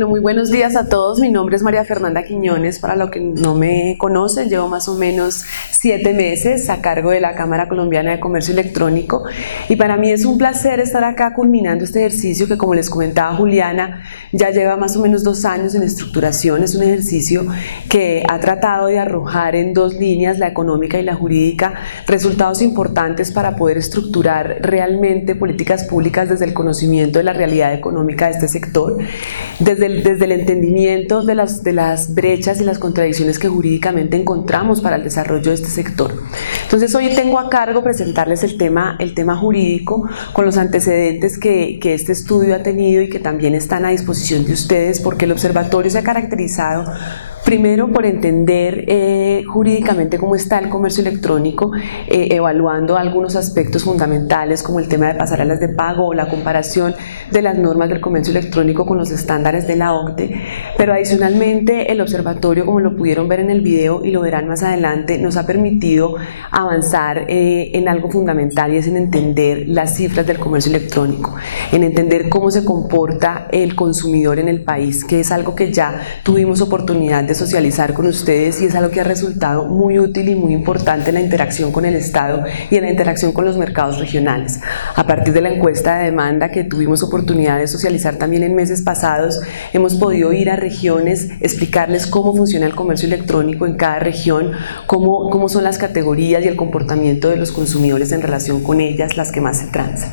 Bueno, muy buenos días a todos. Mi nombre es María Fernanda Quiñones. Para los que no me conocen, llevo más o menos 7 meses a cargo de la Cámara Colombiana de Comercio Electrónico y para mí es un placer estar acá culminando este ejercicio que, como les comentaba Juliana, ya lleva más o menos 2 años en estructuración. Es un ejercicio que ha tratado de arrojar en 2 líneas, la económica y la jurídica, resultados importantes para poder estructurar realmente políticas públicas desde el conocimiento de la realidad económica de este sector, desde el entendimiento de las brechas y las contradicciones que jurídicamente encontramos para el desarrollo de este sector. Entonces hoy tengo a cargo presentarles el tema jurídico con los antecedentes que este estudio ha tenido y que también están a disposición de ustedes, porque el observatorio se ha caracterizado primero por entender jurídicamente cómo está el comercio electrónico, evaluando algunos aspectos fundamentales como el tema de pasarelas de pago o la comparación de las normas del comercio electrónico con los estándares de la OCDE, pero adicionalmente el observatorio, como lo pudieron ver en el video y lo verán más adelante, nos ha permitido avanzar en algo fundamental, y es en entender las cifras del comercio electrónico, en entender cómo se comporta el consumidor en el país, que es algo que ya tuvimos oportunidad de socializar con ustedes y es algo que ha resultado muy útil y muy importante en la interacción con el Estado y en la interacción con los mercados regionales. A partir de la encuesta de demanda que tuvimos oportunidad de socializar también en meses pasados, hemos podido ir a regiones, explicarles cómo funciona el comercio electrónico en cada región, cómo son las categorías y el comportamiento de los consumidores en relación con ellas, las que más se transan.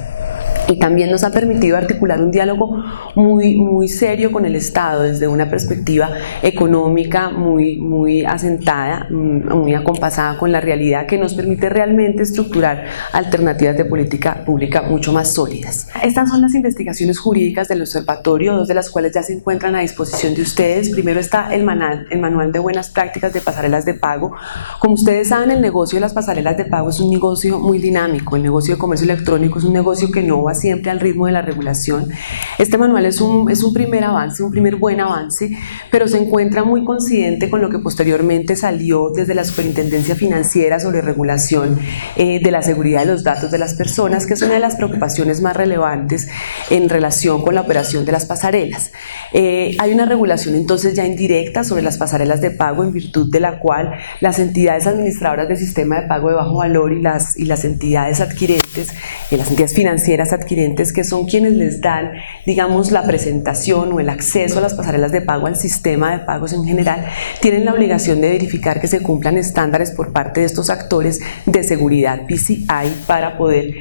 Y también nos ha permitido articular un diálogo muy serio con el Estado desde una perspectiva económica muy asentada, muy acompasada con la realidad, que nos permite realmente estructurar alternativas de política pública mucho más sólidas. Estas son las investigaciones jurídicas del observatorio, 2 de las cuales ya se encuentran a disposición de ustedes. Primero está el manual de buenas prácticas de pasarelas de pago. Como ustedes saben, el negocio de las pasarelas de pago es un negocio muy dinámico. El negocio de comercio electrónico es un negocio que no va siempre al ritmo de la regulación. Este manual es un primer avance, un primer buen avance, pero se encuentra muy coincidente con lo que posteriormente salió desde la Superintendencia Financiera sobre regulación de la seguridad de los datos de las personas, que es una de las preocupaciones más relevantes en relación con la operación de las pasarelas. Hay una regulación entonces ya indirecta sobre las pasarelas de pago, en virtud de la cual las entidades administradoras del sistema de pago de bajo valor y las entidades adquirentes, las entidades financieras adquirentes, que son quienes les dan, digamos, la presentación o el acceso a las pasarelas de pago al sistema de pagos en general, tienen la obligación de verificar que se cumplan estándares por parte de estos actores de seguridad PCI para poder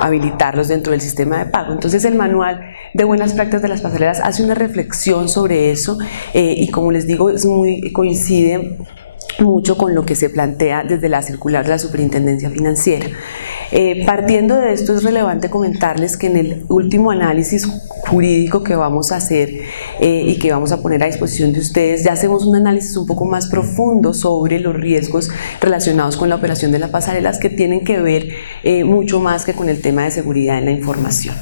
habilitarlos dentro del sistema de pago. Entonces el manual de buenas prácticas de las pasarelas hace una reflexión sobre eso y, como les digo, coincide mucho con lo que se plantea desde la circular de la Superintendencia Financiera. Partiendo de esto, es relevante comentarles que en el último análisis jurídico que vamos a hacer y que vamos a poner a disposición de ustedes, ya hacemos un análisis un poco más profundo sobre los riesgos relacionados con la operación de las pasarelas, que tienen que ver mucho más que con el tema de seguridad en la información.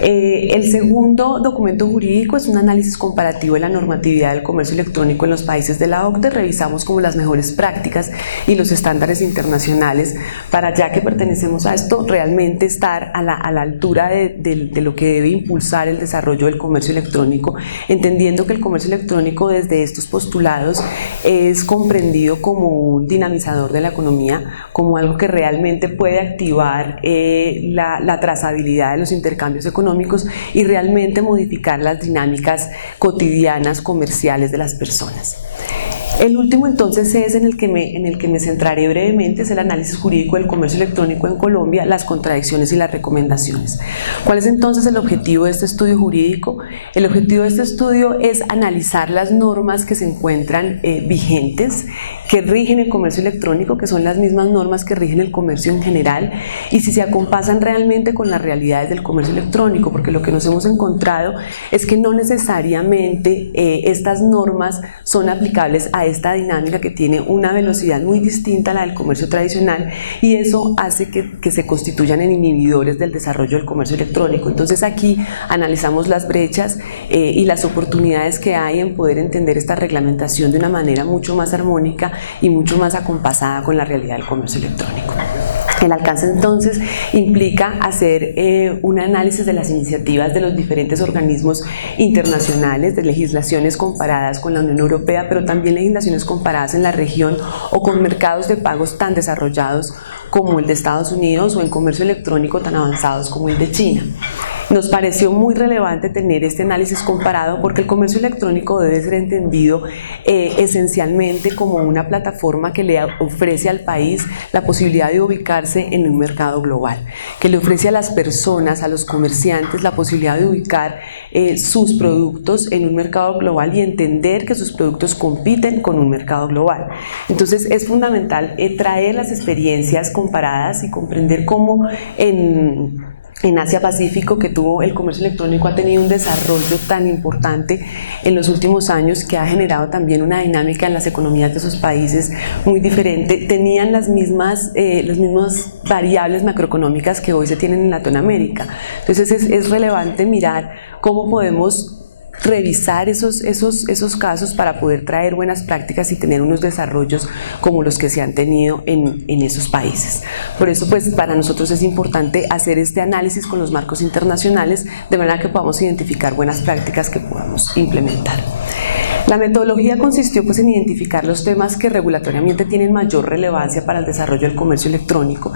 El segundo documento jurídico es un análisis comparativo de la normatividad del comercio electrónico en los países de la OCDE. Revisamos como las mejores prácticas y los estándares internacionales para, ya que pertenecemos a esto, realmente estar a la altura de lo que debe impulsar el desarrollo del comercio electrónico, entendiendo que el comercio electrónico desde estos postulados es comprendido como un dinamizador de la economía, como algo que realmente puede activar la trazabilidad de los intercambios económicos y realmente modificar las dinámicas cotidianas comerciales de las personas. El último entonces es en el que me centraré brevemente, es el análisis jurídico del comercio electrónico en Colombia, las contradicciones y las recomendaciones. ¿Cuál es entonces el objetivo de este estudio jurídico? El objetivo de este estudio es analizar las normas que se encuentran vigentes, que rigen el comercio electrónico, que son las mismas normas que rigen el comercio en general, y si se acompasan realmente con las realidades del comercio electrónico, porque lo que nos hemos encontrado es que no necesariamente estas normas son aplicables a esta dinámica que tiene una velocidad muy distinta a la del comercio tradicional, y eso hace que se constituyan en inhibidores del desarrollo del comercio electrónico. Entonces aquí analizamos las brechas y las oportunidades que hay en poder entender esta reglamentación de una manera mucho más armónica y mucho más acompasada con la realidad del comercio electrónico. El alcance entonces implica hacer un análisis de las iniciativas de los diferentes organismos internacionales, de legislaciones comparadas con la Unión Europea, pero también legislaciones comparadas en la región o con mercados de pagos tan desarrollados como el de Estados Unidos o en comercio electrónico tan avanzados como el de China. Nos pareció muy relevante tener este análisis comparado porque el comercio electrónico debe ser entendido esencialmente como una plataforma que le ofrece al país la posibilidad de ubicarse en un mercado global, que le ofrece a las personas, a los comerciantes, la posibilidad de ubicar sus productos en un mercado global y entender que sus productos compiten con un mercado global. Entonces es fundamental traer las experiencias comparadas y comprender cómo en Asia-Pacífico, que tuvo el comercio electrónico, ha tenido un desarrollo tan importante en los últimos años que ha generado también una dinámica en las economías de esos países muy diferente. Tenían las mismas variables macroeconómicas que hoy se tienen en Latinoamérica. Entonces es relevante mirar cómo podemos revisar esos casos para poder traer buenas prácticas y tener unos desarrollos como los que se han tenido en esos países. Por eso, pues, para nosotros es importante hacer este análisis con los marcos internacionales de manera que podamos identificar buenas prácticas que podamos implementar. La metodología consistió pues, en identificar los temas que regulatoriamente tienen mayor relevancia para el desarrollo del comercio electrónico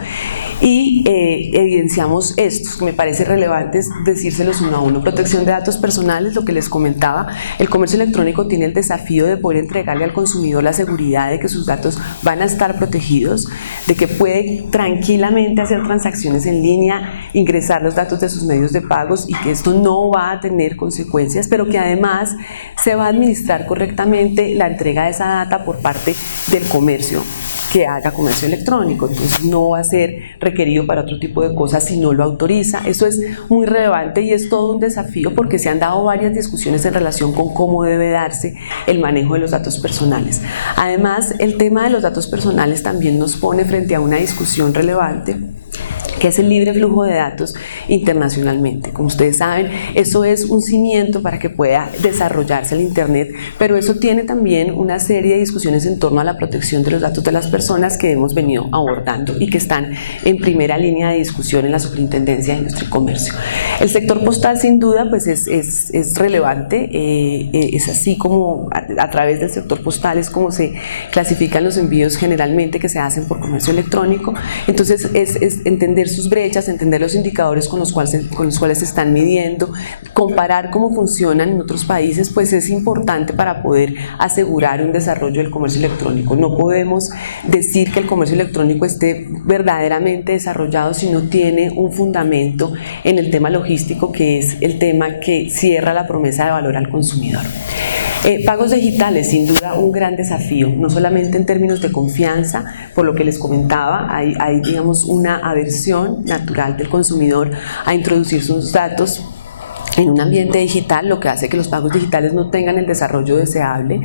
y evidenciamos estos, que me parece relevantes decírselos uno a uno. Protección de datos personales, lo que les comentaba, el comercio electrónico tiene el desafío de poder entregarle al consumidor la seguridad de que sus datos van a estar protegidos, de que puede tranquilamente hacer transacciones en línea, ingresar los datos de sus medios de pagos y que esto no va a tener consecuencias, pero que además se va a administrar correctamente la entrega de esa data por parte del comercio que haga comercio electrónico. Entonces no va a ser requerido para otro tipo de cosas si no lo autoriza. Eso es muy relevante y es todo un desafío porque se han dado varias discusiones en relación con cómo debe darse el manejo de los datos personales. Además, el tema de los datos personales también nos pone frente a una discusión relevante, que es el libre flujo de datos internacionalmente. Como ustedes saben, eso es un cimiento para que pueda desarrollarse el Internet, pero eso tiene también una serie de discusiones en torno a la protección de los datos de las personas que hemos venido abordando y que están en primera línea de discusión en la Superintendencia de Industria y Comercio. El sector postal, sin duda, pues es relevante, es así como a través del sector postal es como se clasifican los envíos generalmente que se hacen por comercio electrónico. Entonces es entender sus brechas, entender los indicadores con los cuales se están midiendo, comparar cómo funcionan en otros países, pues es importante para poder asegurar un desarrollo del comercio electrónico. No podemos decir que el comercio electrónico esté verdaderamente desarrollado si no tiene un fundamento en el tema logístico, que es el tema que cierra la promesa de valor al consumidor. Pagos digitales, sin duda un gran desafío, no solamente en términos de confianza, por lo que les comentaba, hay digamos una aversión natural del consumidor a introducir sus datos en un ambiente digital, lo que hace que los pagos digitales no tengan el desarrollo deseable.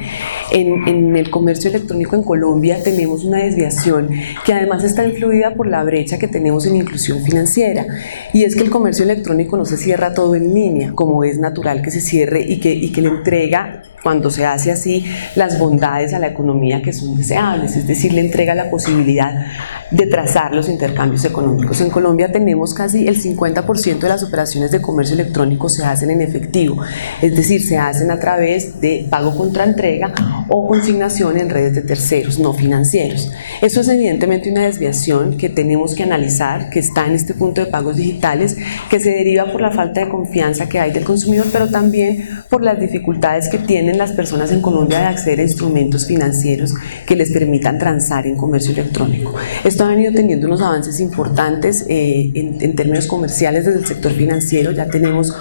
En el comercio electrónico en Colombia tenemos una desviación que además está influida por la brecha que tenemos en inclusión financiera, y es que el comercio electrónico no se cierra todo en línea, como es natural que se cierre y que le entrega, cuando se hace así, las bondades a la economía que son deseables, es decir, le entrega la posibilidad de trazar los intercambios económicos. En Colombia tenemos casi el 50% de las operaciones de comercio electrónico se hacen en efectivo, es decir, se hacen a través de pago contra entrega o consignación en redes de terceros no financieros. Eso es evidentemente una desviación que tenemos que analizar, que está en este punto de pagos digitales, que se deriva por la falta de confianza que hay del consumidor, pero también por las dificultades que tienen las personas en Colombia de acceder a instrumentos financieros que les permitan transar en comercio electrónico. Esto ha venido teniendo unos avances importantes en términos comerciales desde el sector financiero. Ya tenemos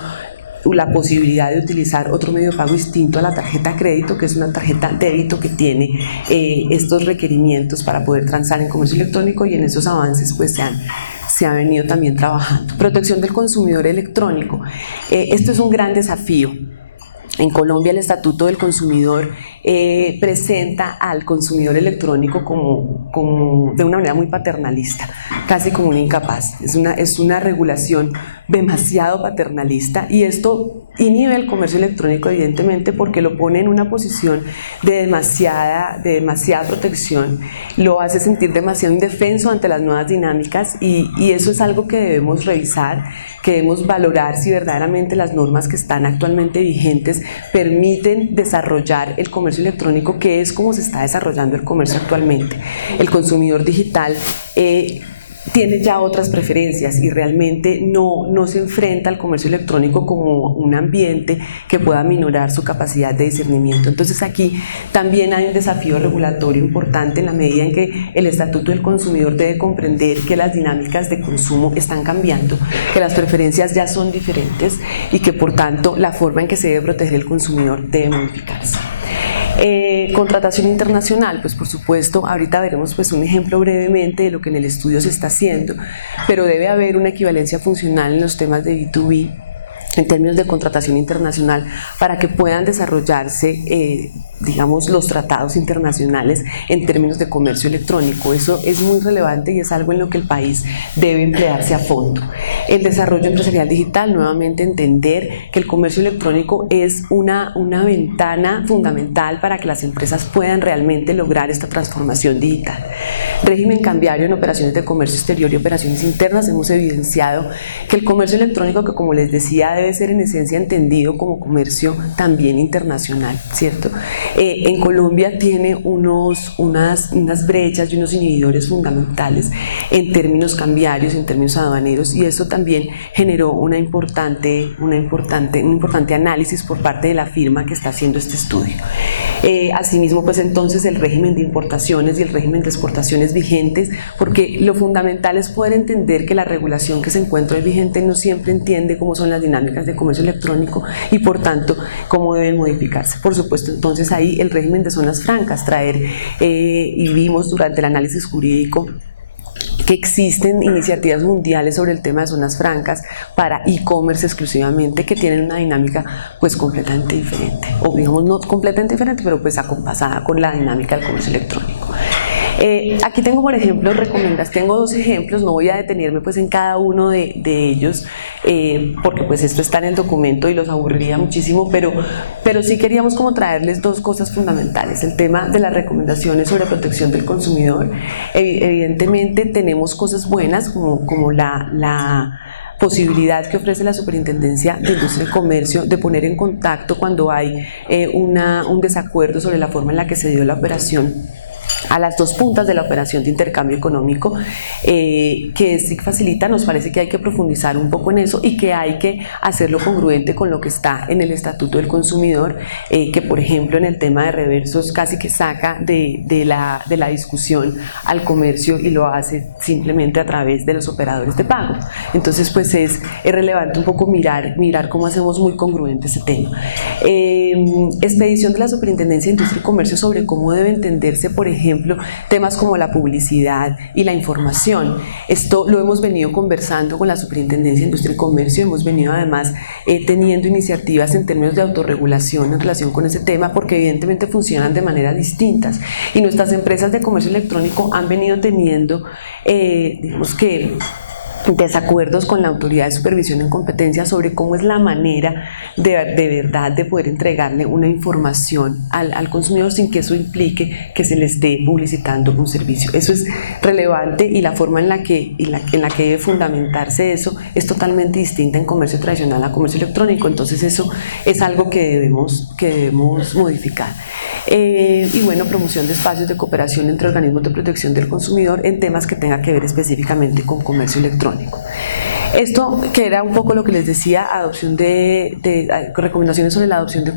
la posibilidad de utilizar otro medio de pago distinto a la tarjeta de crédito, que es una tarjeta débito que tiene estos requerimientos para poder transar en comercio electrónico, y en esos avances pues se ha venido también trabajando. Protección del consumidor electrónico. Esto es un gran desafío. En Colombia el Estatuto del Consumidor presenta al consumidor electrónico como de una manera muy paternalista, casi como un incapaz. Es una regulación demasiado paternalista, y esto inhibe el comercio electrónico evidentemente porque lo pone en una posición de demasiada protección, lo hace sentir demasiado indefenso ante las nuevas dinámicas, y eso es algo que debemos revisar, que debemos valorar si verdaderamente las normas que están actualmente vigentes permiten desarrollar el comercio electrónico, que es como se está desarrollando el comercio actualmente. El consumidor digital tiene ya otras preferencias y realmente no se enfrenta al comercio electrónico como un ambiente que pueda minorar su capacidad de discernimiento. Entonces aquí también hay un desafío regulatorio importante en la medida en que el Estatuto del Consumidor debe comprender que las dinámicas de consumo están cambiando, que las preferencias ya son diferentes y que por tanto la forma en que se debe proteger el consumidor debe modificarse. Contratación internacional, pues por supuesto, ahorita veremos pues un ejemplo brevemente de lo que en el estudio se está haciendo, pero debe haber una equivalencia funcional en los temas de B2B en términos de contratación internacional para que puedan desarrollarse digamos, los tratados internacionales en términos de comercio electrónico. Eso es muy relevante y es algo en lo que el país debe emplearse a fondo. El desarrollo empresarial digital, nuevamente entender que el comercio electrónico es una ventana fundamental para que las empresas puedan realmente lograr esta transformación digital. Régimen cambiario en operaciones de comercio exterior y operaciones internas. Hemos evidenciado que el comercio electrónico, que como les decía, debe ser en esencia entendido como comercio también internacional, ¿cierto? En Colombia tiene unas brechas y unos inhibidores fundamentales en términos cambiarios, en términos aduaneros, y eso también generó un importante análisis por parte de la firma que está haciendo este estudio. Asimismo, pues entonces el régimen de importaciones y el régimen de exportaciones vigentes, porque lo fundamental es poder entender que la regulación que se encuentra hoy vigente no siempre entiende cómo son las dinámicas de comercio electrónico y por tanto cómo deben modificarse. Por supuesto, entonces ahí el régimen de zonas francas, y vimos durante el análisis jurídico que existen iniciativas mundiales sobre el tema de zonas francas para e-commerce exclusivamente, que tienen una dinámica pues completamente diferente, o digamos no completamente diferente, pero pues acompasada con la dinámica del comercio electrónico. Aquí tengo, por ejemplo, tengo dos ejemplos, no voy a detenerme pues en cada uno de ellos, porque pues esto está en el documento y los aburriría muchísimo, pero sí queríamos como traerles dos cosas fundamentales. El tema de las recomendaciones sobre protección del consumidor. Evidentemente tenemos cosas buenas como la posibilidad que ofrece la Superintendencia de Industria y Comercio de poner en contacto cuando hay un desacuerdo sobre la forma en la que se dio la operación a las dos puntas de la operación de intercambio económico, que sí facilita. Nos parece que hay que profundizar un poco en eso y que hay que hacerlo congruente con lo que está en el Estatuto del Consumidor, que por ejemplo en el tema de reversos casi que saca de la discusión al comercio y lo hace simplemente a través de los operadores de pago. Entonces pues es relevante un poco mirar cómo hacemos muy congruente ese tema. Expedición de la Superintendencia de Industria y Comercio sobre cómo debe entenderse, por ejemplo, temas como la publicidad y la información. Esto lo hemos venido conversando con la Superintendencia de Industria y Comercio, hemos venido además teniendo iniciativas en términos de autorregulación en relación con ese tema, porque evidentemente funcionan de maneras distintas y nuestras empresas de comercio electrónico han venido teniendo, digamos que, desacuerdos con la autoridad de supervisión en competencia sobre cómo es la manera de verdad de poder entregarle una información al consumidor sin que eso implique que se le esté publicitando un servicio. Eso es relevante y la forma en la que debe fundamentarse eso es totalmente distinta en comercio tradicional a comercio electrónico. Entonces eso es algo que debemos modificar. Y bueno, promoción de espacios de cooperación entre organismos de protección del consumidor en temas que tengan que ver específicamente con comercio electrónico. Esto, que era un poco lo que les decía, adopción recomendaciones sobre la adopción de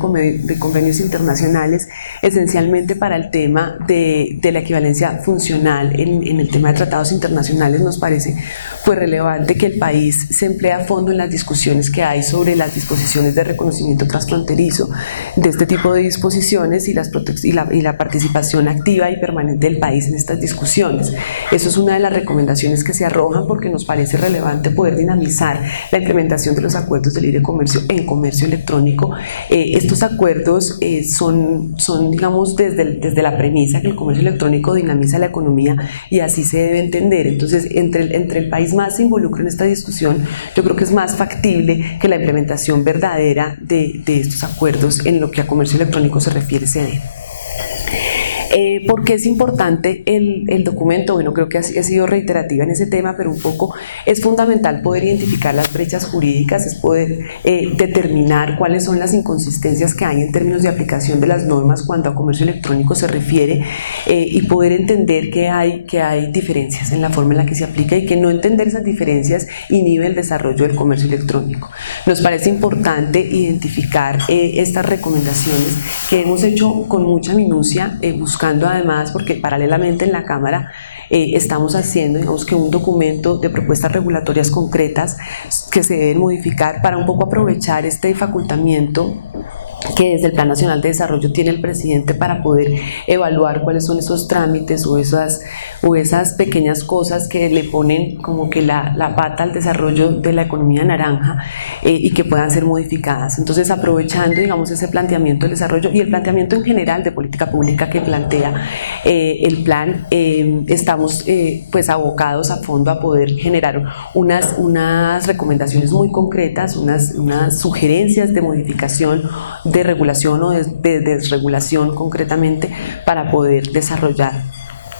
convenios internacionales, esencialmente para el tema de la equivalencia funcional en el tema de tratados internacionales. Nos parece pues relevante que el país se emplee a fondo en las discusiones que hay sobre las disposiciones de reconocimiento transfronterizo de este tipo de disposiciones y la participación activa y permanente del país en estas discusiones. Eso es una de las recomendaciones que se arrojan porque nos parece relevante poder dinamizar dinamizar la implementación de los acuerdos de libre comercio en comercio electrónico. Estos acuerdos son, digamos, desde la premisa que el comercio electrónico dinamiza la economía y así se debe entender. Entonces, entre el país más se involucra en esta discusión, yo creo que es más factible que la implementación verdadera de estos acuerdos en lo que a comercio electrónico se refiere se dé. ¿Por qué es importante el documento? Bueno, creo que he sido reiterativa en ese tema, pero un poco es fundamental poder identificar las brechas jurídicas, es poder determinar cuáles son las inconsistencias que hay en términos de aplicación de las normas cuando a comercio electrónico se refiere y poder entender que hay diferencias en la forma en la que se aplica y que no entender esas diferencias inhibe el desarrollo del comercio electrónico. Nos parece importante identificar estas recomendaciones que hemos hecho con mucha minucia, buscando además, porque paralelamente en la Cámara estamos haciendo, digamos que un documento de propuestas regulatorias concretas que se deben modificar para un poco aprovechar este facultamiento que desde el Plan Nacional de Desarrollo tiene el presidente para poder evaluar cuáles son esos trámites o esas pequeñas cosas que le ponen como que la pata al desarrollo de la economía naranja y que puedan ser modificadas. Entonces, aprovechando, digamos, ese planteamiento del desarrollo y el planteamiento en general de política pública que plantea el plan, estamos pues abocados a fondo a poder generar unas recomendaciones muy concretas, unas sugerencias de modificación de regulación o de desregulación concretamente para poder desarrollar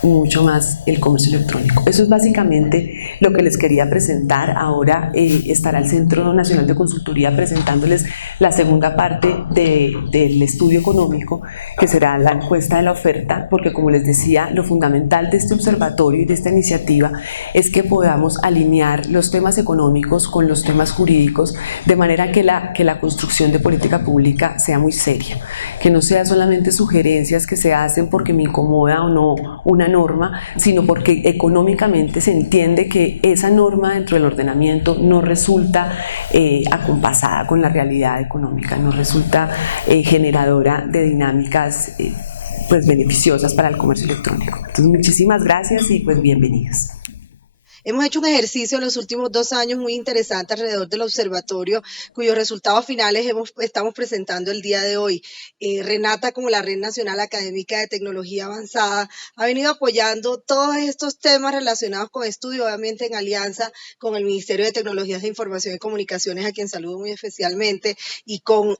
mucho más el comercio electrónico. Eso es básicamente lo que les quería presentar. Ahora estará el Centro Nacional de Consultoría presentándoles la segunda parte del estudio económico, que será la encuesta de la oferta, porque como les decía, lo fundamental de este observatorio y de esta iniciativa es que podamos alinear los temas económicos con los temas jurídicos, de manera que la construcción de política pública sea muy seria, que no sea solamente sugerencias que se hacen porque me incomoda o no una norma, sino porque económicamente se entiende que esa norma dentro del ordenamiento no resulta acompasada con la realidad económica, no resulta generadora de dinámicas pues beneficiosas para el comercio electrónico. Entonces, muchísimas gracias y pues bienvenidos. Hemos hecho un ejercicio en los últimos 2 años muy interesante alrededor del observatorio, cuyos resultados finales estamos presentando el día de hoy. Renata, como la Red Nacional Académica de Tecnología Avanzada, ha venido apoyando todos estos temas relacionados con estudio, obviamente en alianza con el Ministerio de Tecnologías de Información y Comunicaciones, a quien saludo muy especialmente, y con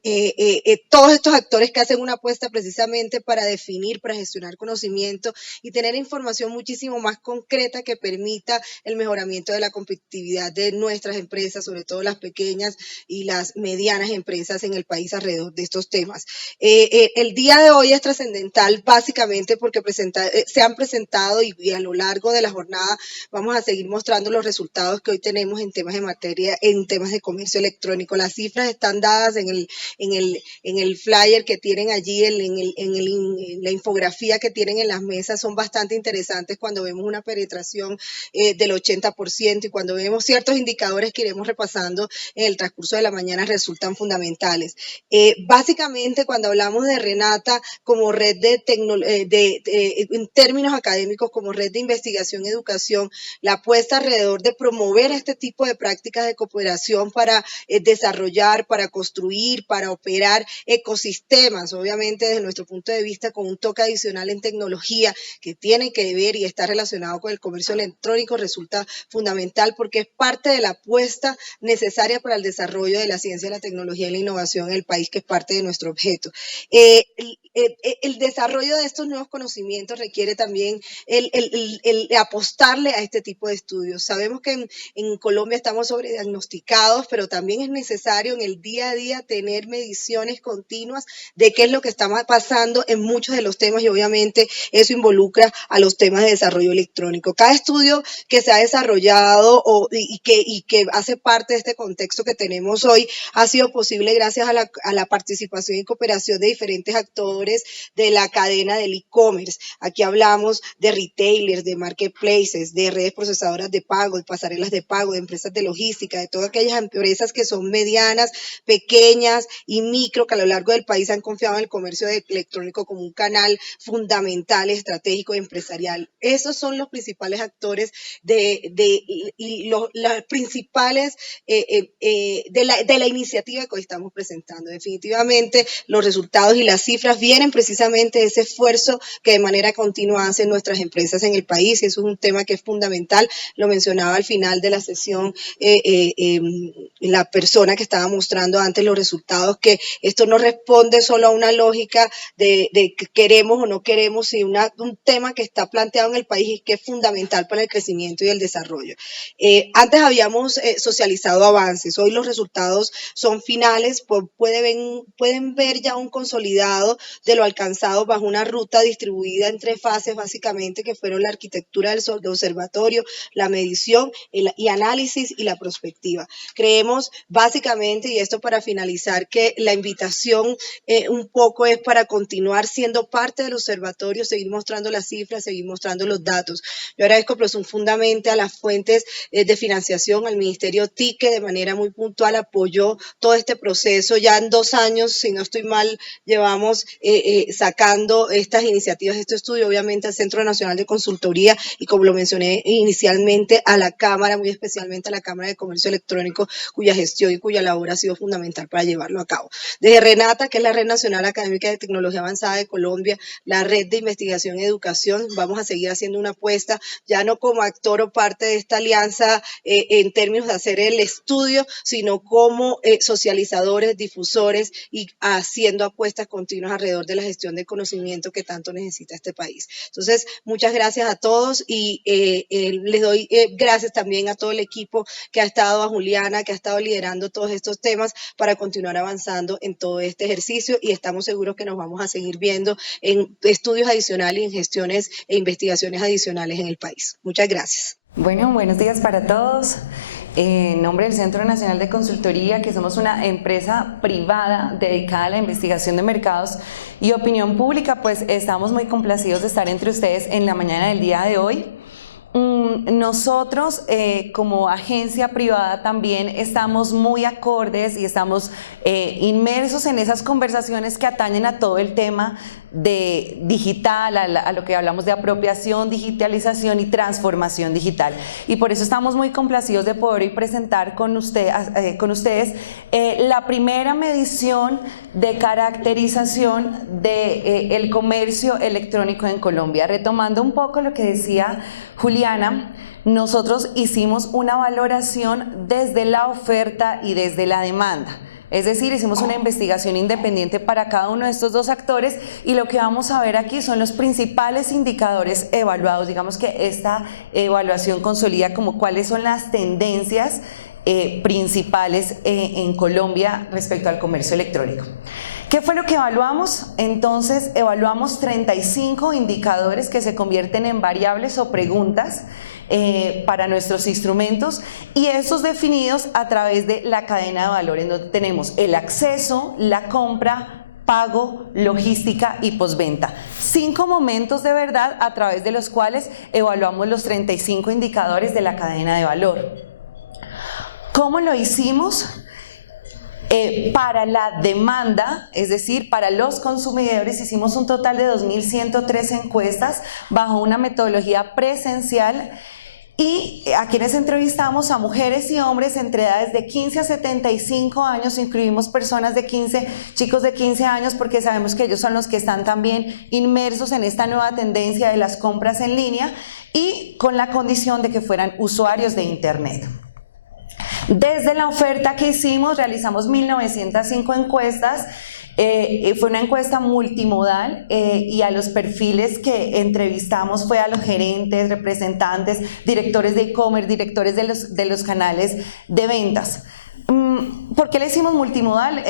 todos estos actores que hacen una apuesta precisamente para definir, para gestionar conocimiento y tener información muchísimo más concreta que permita el mejoramiento de la competitividad de nuestras empresas, sobre todo las pequeñas y las medianas empresas en el país alrededor de estos temas. El día de hoy es trascendental básicamente porque se han presentado y a lo largo de la jornada vamos a seguir mostrando los resultados que hoy tenemos en temas de materia, en temas de comercio electrónico. Las cifras están dadas en el flyer que tienen allí, en la infografía que tienen en las mesas, son bastante interesantes cuando vemos una penetración del 80% y cuando vemos ciertos indicadores que iremos repasando en el transcurso de la mañana resultan fundamentales. Básicamente, cuando hablamos de Renata como red en términos académicos, como red de investigación y educación, la apuesta alrededor de promover este tipo de prácticas de cooperación para desarrollar, para construir, para operar ecosistemas, obviamente desde nuestro punto de vista con un toque adicional en tecnología que tiene que ver y está relacionado con el comercio electrónico, resulta fundamental porque es parte de la apuesta necesaria para el desarrollo de la ciencia, la tecnología y la innovación en el país, que es parte de nuestro objeto. El desarrollo de estos nuevos conocimientos requiere también el apostarle a este tipo de estudios. Sabemos que en Colombia estamos sobrediagnosticados, pero también es necesario en el día a día tener mediciones continuas de qué es lo que está pasando en muchos de los temas y obviamente eso involucra a los temas de desarrollo electrónico. Cada estudio que se ha desarrollado y que hace parte de este contexto que tenemos hoy ha sido posible gracias a la participación y cooperación de diferentes actores de la cadena del e-commerce. Aquí hablamos de retailers, de marketplaces, de redes procesadoras de pago, de pasarelas de pago, de empresas de logística, de todas aquellas empresas que son medianas, pequeñas y micro, que a lo largo del país han confiado en el comercio electrónico como un canal fundamental, estratégico y empresarial. Esos son los principales actores de las principales de la iniciativa que hoy estamos presentando. Definitivamente los resultados y las cifras vienen precisamente de ese esfuerzo que de manera continua hacen nuestras empresas en el país, y eso es un tema que es fundamental. Lo mencionaba al final de la sesión la persona que estaba mostrando antes los resultados, que esto no responde solo a una lógica de que queremos o no queremos, sino un tema que está planteado en el país y que es fundamental para el crecimiento y el desarrollo. Antes habíamos socializado avances, hoy los resultados son finales, pues pueden ver ya un consolidado de lo alcanzado bajo una ruta distribuida en 3 fases básicamente, que fueron la arquitectura del observatorio, la medición y análisis y la prospectiva. Creemos básicamente, y esto para finalizar, que la invitación un poco es para continuar siendo parte del observatorio, seguir mostrando las cifras, seguir mostrando los datos. Yo agradezco profundamente a las fuentes de financiación, al Ministerio TIC, que de manera muy puntual apoyó todo este proceso. Ya en 2 años, si no estoy mal, llevamos sacando estas iniciativas, este estudio, obviamente al Centro Nacional de Consultoría y, como lo mencioné inicialmente, a la Cámara, muy especialmente a la Cámara de Comercio Electrónico, cuya gestión y cuya labor ha sido fundamental para llevarlo a cabo. Desde RENATA, que es la Red Nacional Académica de Tecnología Avanzada de Colombia, la Red de Investigación y Educación, vamos a seguir haciendo una apuesta, ya no como actor o parte de esta alianza en términos de hacer el estudio, sino como socializadores, difusores y haciendo apuestas continuas alrededor de la gestión de conocimiento que tanto necesita este país. Entonces, muchas gracias a todos y les doy gracias también a todo el equipo que ha estado, a Juliana, que ha estado liderando todos estos temas para continuar avanzando en todo este ejercicio, y estamos seguros que nos vamos a seguir viendo en estudios adicionales y en gestiones e investigaciones adicionales en el país. Muchas gracias. Bueno, buenos días para todos. En nombre del Centro Nacional de Consultoría, que somos una empresa privada dedicada a la investigación de mercados y opinión pública, pues estamos muy complacidos de estar entre ustedes en la mañana del día de hoy. Nosotros como agencia privada también estamos muy acordes y estamos inmersos en esas conversaciones que atañen a todo el tema de digital, a lo que hablamos de apropiación, digitalización y transformación digital. Y por eso estamos muy complacidos de poder hoy presentar con ustedes la primera medición de caracterización del comercio electrónico en Colombia. Retomando un poco lo que decía Juliana, nosotros hicimos una valoración desde la oferta y desde la demanda. Es decir, hicimos una investigación independiente para cada uno de estos 2 actores, y lo que vamos a ver aquí son los principales indicadores evaluados. Digamos que esta evaluación consolida como cuáles son las tendencias principales en Colombia respecto al comercio electrónico. ¿Qué fue lo que evaluamos? Entonces, evaluamos 35 indicadores que se convierten en variables o preguntas para nuestros instrumentos, y estos definidos a través de la cadena de valor, en donde tenemos el acceso, la compra, pago, logística y postventa. 5 momentos de verdad a través de los cuales evaluamos los 35 indicadores de la cadena de valor. ¿Cómo lo hicimos? Para la demanda, es decir, para los consumidores, hicimos un total de 2.103 encuestas bajo una metodología presencial, y a quienes entrevistamos a mujeres y hombres entre edades de 15 a 75 años, incluimos personas de 15, chicos de 15 años, porque sabemos que ellos son los que están también inmersos en esta nueva tendencia de las compras en línea, y con la condición de que fueran usuarios de Internet. Desde la oferta que hicimos, realizamos 1.905 encuestas. Fue una encuesta multimodal, y a los perfiles que entrevistamos fue a los gerentes, representantes, directores de e-commerce, directores de los canales de ventas. ¿Por qué le hicimos multimodal?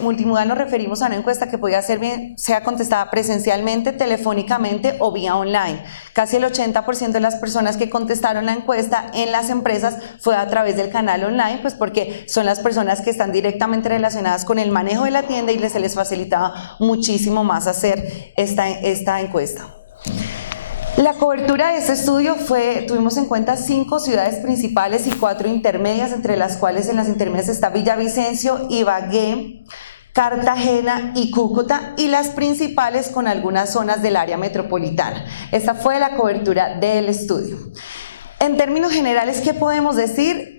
Multimodal nos referimos a una encuesta que podía ser sea contestada presencialmente, telefónicamente o vía online. Casi el 80% de las personas que contestaron la encuesta en las empresas fue a través del canal online, pues porque son las personas que están directamente relacionadas con el manejo de la tienda y se les facilitaba muchísimo más hacer esta encuesta. La cobertura de este estudio tuvimos en cuenta 5 ciudades principales y 4 intermedias, entre las cuales en las intermedias está Villavicencio, Ibagué, Cartagena y Cúcuta, y las principales con algunas zonas del área metropolitana. Esta fue la cobertura del estudio. En términos generales, ¿qué podemos decir?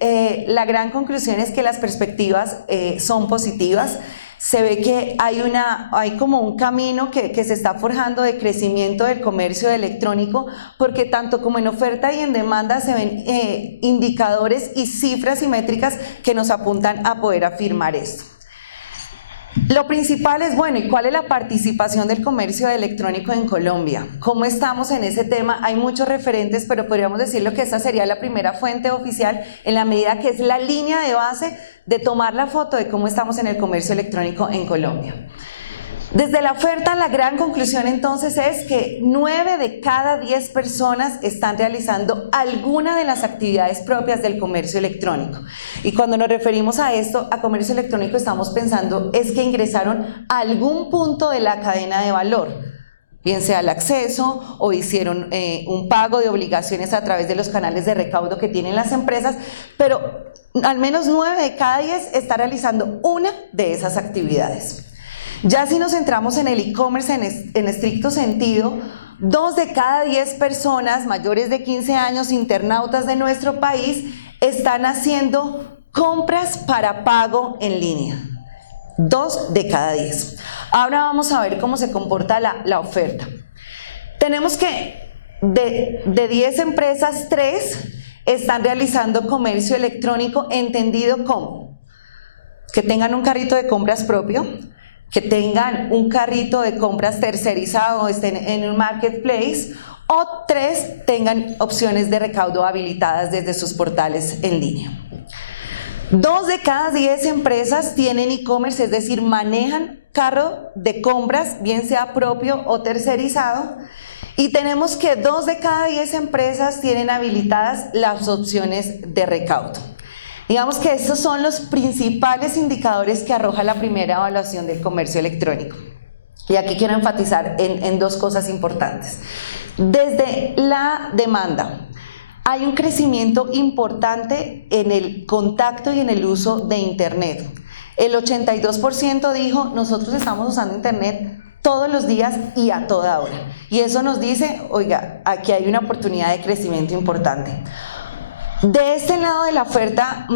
La gran conclusión es que las perspectivas son positivas. Se ve que hay como un camino que se está forjando de crecimiento del comercio electrónico, porque tanto como en oferta y en demanda se ven indicadores y cifras y métricas que nos apuntan a poder afirmar esto. Lo principal es, bueno, ¿y cuál es la participación del comercio electrónico en Colombia? ¿Cómo estamos en ese tema? Hay muchos referentes, pero podríamos decirlo que esta sería la primera fuente oficial en la medida que es la línea de base de tomar la foto de cómo estamos en el comercio electrónico en Colombia. Desde la oferta, la gran conclusión entonces es que 9 de cada 10 personas están realizando alguna de las actividades propias del comercio electrónico. Y cuando nos referimos a esto, a comercio electrónico, estamos pensando es que ingresaron a algún punto de la cadena de valor, bien sea el acceso o hicieron un pago de obligaciones a través de los canales de recaudo que tienen las empresas, pero al menos 9 de cada 10 está realizando una de esas actividades. Ya si nos centramos en el e-commerce en estricto sentido, 2 de cada 10 personas mayores de 15 años, internautas de nuestro país, están haciendo compras para pago en línea. 2 de cada 10. Ahora vamos a ver cómo se comporta la oferta. Tenemos que de 10 empresas, 3 están realizando comercio electrónico entendido como que tengan un carrito de compras propio, que tengan un carrito de compras tercerizado o estén en un marketplace, o 3 tengan opciones de recaudo habilitadas desde sus portales en línea. 2 de cada 10 empresas tienen e-commerce, es decir, manejan carro de compras, bien sea propio o tercerizado, y tenemos que 2 de cada 10 empresas tienen habilitadas las opciones de recaudo. Digamos que estos son los principales indicadores que arroja la primera evaluación del comercio electrónico. Y aquí quiero enfatizar en 2 cosas importantes. Desde la demanda, hay un crecimiento importante en el contacto y en el uso de Internet. El 82% dijo, nosotros estamos usando Internet todos los días y a toda hora. Y eso nos dice, oiga, aquí hay una oportunidad de crecimiento importante. De este lado de la oferta,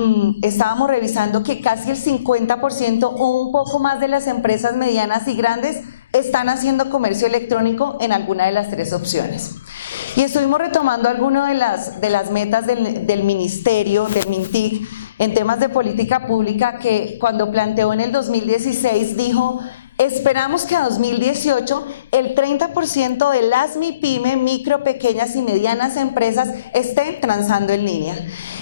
estábamos revisando que casi el 50% o un poco más de las empresas medianas y grandes están haciendo comercio electrónico en alguna de las 3 opciones. Y estuvimos retomando algunas de las metas del ministerio, del MINTIC, en temas de política pública, que cuando planteó en el 2016 dijo: esperamos que a 2018 el 30% de las MIPYME, micro, pequeñas y medianas empresas estén transando en línea.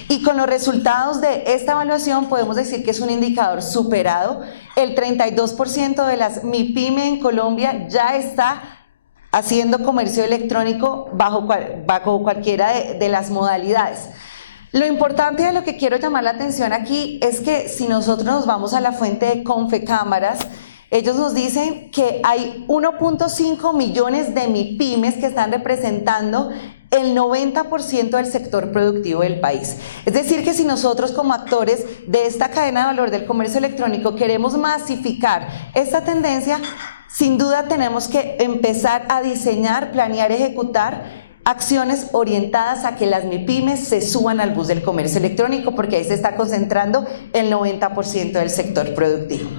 Y con los resultados de esta evaluación podemos decir que es un indicador superado. El 32% de las MIPYME en Colombia ya está haciendo comercio electrónico bajo cualquiera de las modalidades. Lo importante de lo que quiero llamar la atención aquí es que si nosotros nos vamos a la fuente de Confecámaras, ellos nos dicen que hay 1.5 millones de MIPYMES que están representando el 90% del sector productivo del país. Es decir, que si nosotros como actores de esta cadena de valor del comercio electrónico queremos masificar esta tendencia, sin duda tenemos que empezar a diseñar, planear, ejecutar acciones orientadas a que las MIPYMES se suban al bus del comercio electrónico, porque ahí se está concentrando el 90% del sector productivo.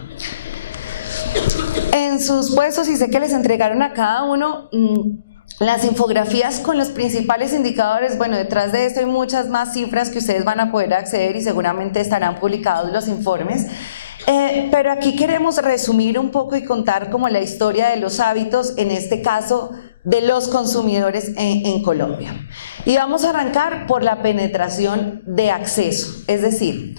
En sus puestos, y sé que les entregaron a cada uno las infografías con los principales indicadores. Bueno, detrás de esto hay muchas más cifras que ustedes van a poder acceder y seguramente estarán publicados los informes. Pero aquí queremos resumir un poco y contar como la historia de los hábitos, en este caso de los consumidores en Colombia. Y vamos a arrancar por la penetración de acceso, es decir,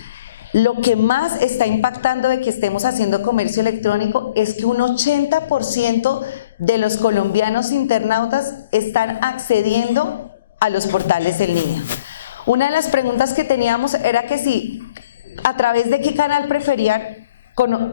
lo que más está impactando de que estemos haciendo comercio electrónico es que un 80% de los colombianos internautas están accediendo a los portales en línea. Una de las preguntas que teníamos era que si a través de qué canal preferían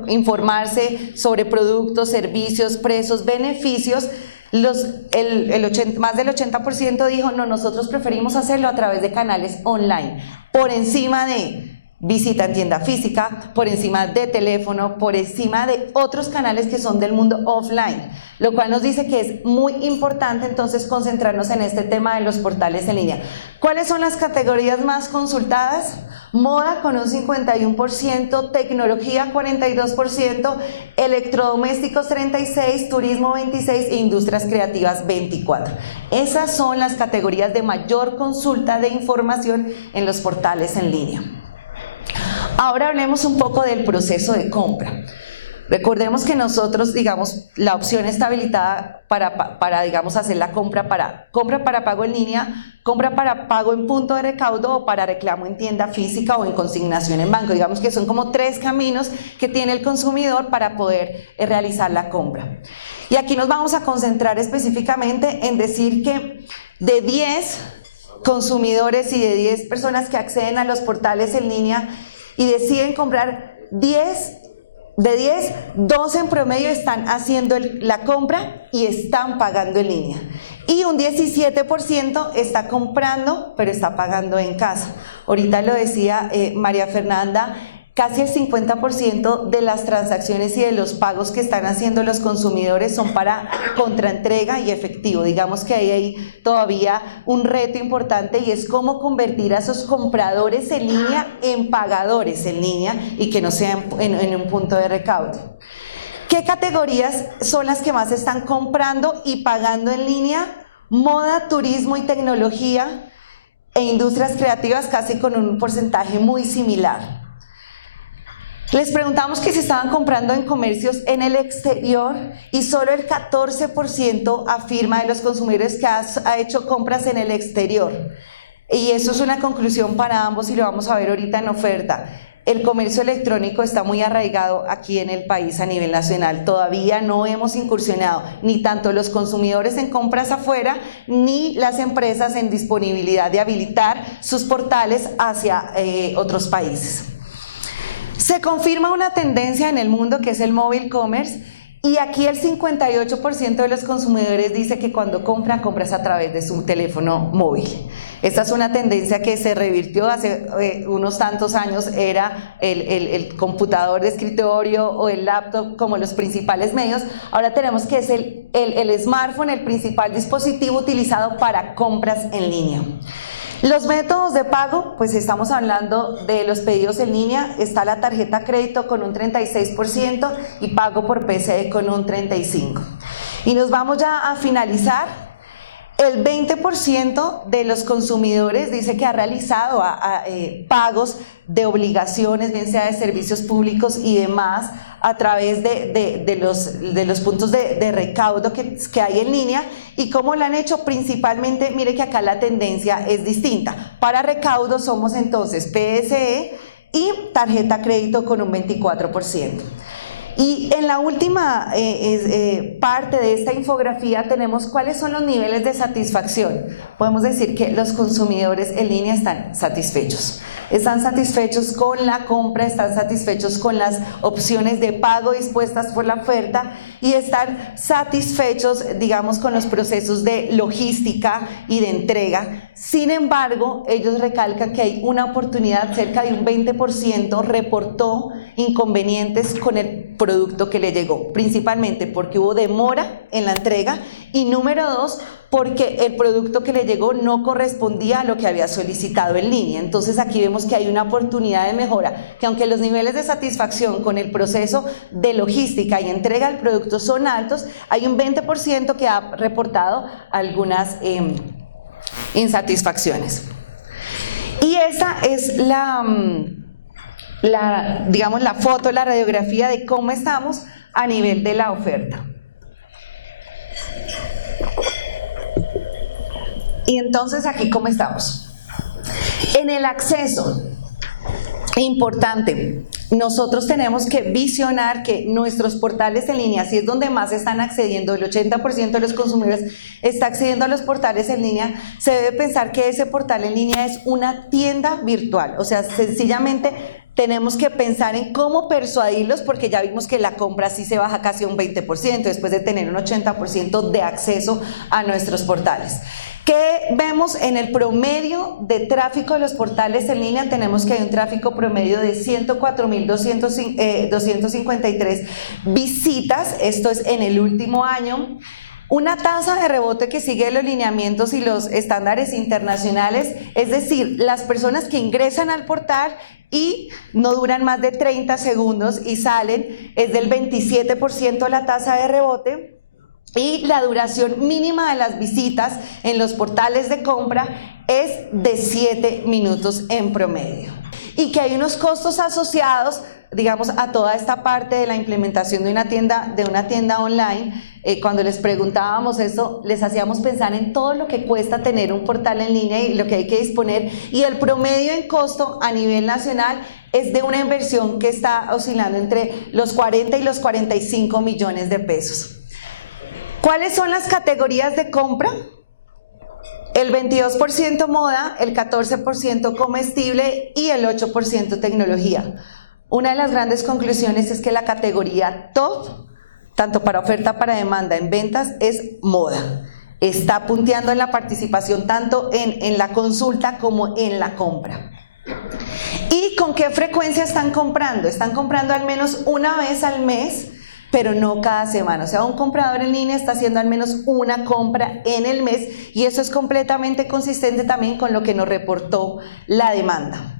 informarse sobre productos, servicios, precios, beneficios. Más del 80% dijo, no, nosotros preferimos hacerlo a través de canales online, por encima de visita en tienda física, por encima de teléfono, por encima de otros canales que son del mundo offline, lo cual nos dice que es muy importante entonces concentrarnos en este tema de los portales en línea. ¿Cuáles son las categorías más consultadas? Moda con un 51%, tecnología 42%, electrodomésticos 36%, turismo 26% e industrias creativas 24%. Esas son las categorías de mayor consulta de información en los portales en línea. Ahora hablemos un poco del proceso de compra. Recordemos que nosotros, digamos, la opción está habilitada para digamos, hacer la compra para pago en línea, compra para pago en punto de recaudo o para reclamo en tienda física o en consignación en banco. Digamos que son como 3 caminos que tiene el consumidor para poder realizar la compra. Y aquí nos vamos a concentrar específicamente en decir que de 10 consumidores y de 10 personas que acceden a los portales en línea y deciden comprar 10, 12 en promedio están haciendo la compra y están pagando en línea. Y un 17% está comprando, pero está pagando en casa. Ahorita lo decía María Fernanda, casi el 50% de las transacciones y de los pagos que están haciendo los consumidores son para contraentrega y efectivo. Digamos que hay todavía un reto importante y es cómo convertir a esos compradores en línea en pagadores en línea y que no sean en un punto de recaudo. ¿Qué categorías son las que más están comprando y pagando en línea? Moda, turismo y tecnología e industrias creativas, casi con un porcentaje muy similar. Les preguntamos que si estaban comprando en comercios en el exterior y solo el 14% afirma de los consumidores que ha hecho compras en el exterior. Y eso es una conclusión para ambos y lo vamos a ver ahorita en oferta. El comercio electrónico está muy arraigado aquí en el país a nivel nacional. Todavía no hemos incursionado ni tanto los consumidores en compras afuera ni las empresas en disponibilidad de habilitar sus portales hacia otros países. Se confirma una tendencia en el mundo que es el mobile commerce y aquí el 58% de los consumidores dice que cuando compras a través de su teléfono móvil. Esta es una tendencia que se revirtió hace unos tantos años, era el computador de escritorio o el laptop como los principales medios. Ahora tenemos que es el smartphone el principal dispositivo utilizado para compras en línea. Los métodos de pago, pues estamos hablando de los pedidos en línea, está la tarjeta crédito con un 36% y pago por PCE con un 35%. Y nos vamos ya a finalizar. El 20% de los consumidores dice que ha realizado pagos de obligaciones, bien sea de servicios públicos y demás, a través de los puntos de recaudo que hay en línea. ¿Y cómo lo han hecho? Principalmente, mire que acá la tendencia es distinta. Para recaudo somos entonces PSE y tarjeta crédito con un 24%. Y en la última parte de esta infografía tenemos cuáles son los niveles de satisfacción. Podemos decir que los consumidores en línea están satisfechos. Están satisfechos con la compra, están satisfechos con las opciones de pago dispuestas por la oferta y están satisfechos, digamos, con los procesos de logística y de entrega. Sin embargo, ellos recalcan que hay una oportunidad, cerca de un 20% reportó inconvenientes con el producto que le llegó, principalmente porque hubo demora en la entrega y número 2, porque el producto que le llegó no correspondía a lo que había solicitado en línea. Entonces aquí vemos que hay una oportunidad de mejora, que aunque los niveles de satisfacción con el proceso de logística y entrega del producto son altos, hay un 20% que ha reportado algunas insatisfacciones. Y esta es digamos, la foto, la radiografía de cómo estamos a nivel de la oferta. Y entonces aquí cómo estamos. En el acceso, importante, nosotros tenemos que visionar que nuestros portales en línea, si es donde más están accediendo, el 80% de los consumidores está accediendo a los portales en línea, se debe pensar que ese portal en línea es una tienda virtual, o sea, sencillamente tenemos que pensar en cómo persuadirlos porque ya vimos que la compra sí se baja casi un 20% después de tener un 80% de acceso a nuestros portales. ¿Qué vemos en el promedio de tráfico de los portales en línea? Tenemos que hay un tráfico promedio de 104.253 visitas, esto es en el último año. Una tasa de rebote que sigue los lineamientos y los estándares internacionales, es decir, las personas que ingresan al portal y no duran más de 30 segundos y salen, es del 27% la tasa de rebote. Y la duración mínima de las visitas en los portales de compra es de 7 minutos en promedio. Y que hay unos costos asociados, digamos, a toda esta parte de la implementación de una tienda online. Cuando les preguntábamos eso, les hacíamos pensar en todo lo que cuesta tener un portal en línea y lo que hay que disponer. Y el promedio en costo a nivel nacional es de una inversión que está oscilando entre los 40 y los 45 millones de pesos. ¿Cuáles son las categorías de compra? El 22% moda, el 14% comestible y el 8% tecnología. Una de las grandes conclusiones es que la categoría top, tanto para oferta para demanda en ventas, es moda. Está punteando en la participación tanto en la consulta como en la compra. ¿Y con qué frecuencia están comprando? Están comprando al menos una vez al mes, pero no cada semana. O sea, un comprador en línea está haciendo al menos una compra en el mes y eso es completamente consistente también con lo que nos reportó la demanda.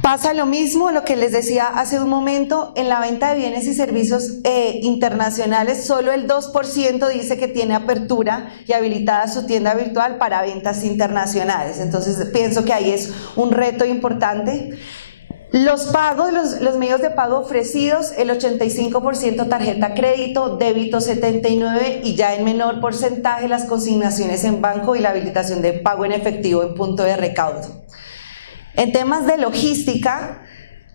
Pasa lo mismo, lo que les decía hace un momento, en la venta de bienes y servicios internacionales, solo el 2% dice que tiene apertura y habilitada su tienda virtual para ventas internacionales. Entonces, pienso que ahí es un reto importante. Los pagos, los medios de pago ofrecidos, el 85% tarjeta crédito, débito 79% y ya en menor porcentaje las consignaciones en banco y la habilitación de pago en efectivo en punto de recaudo. En temas de logística,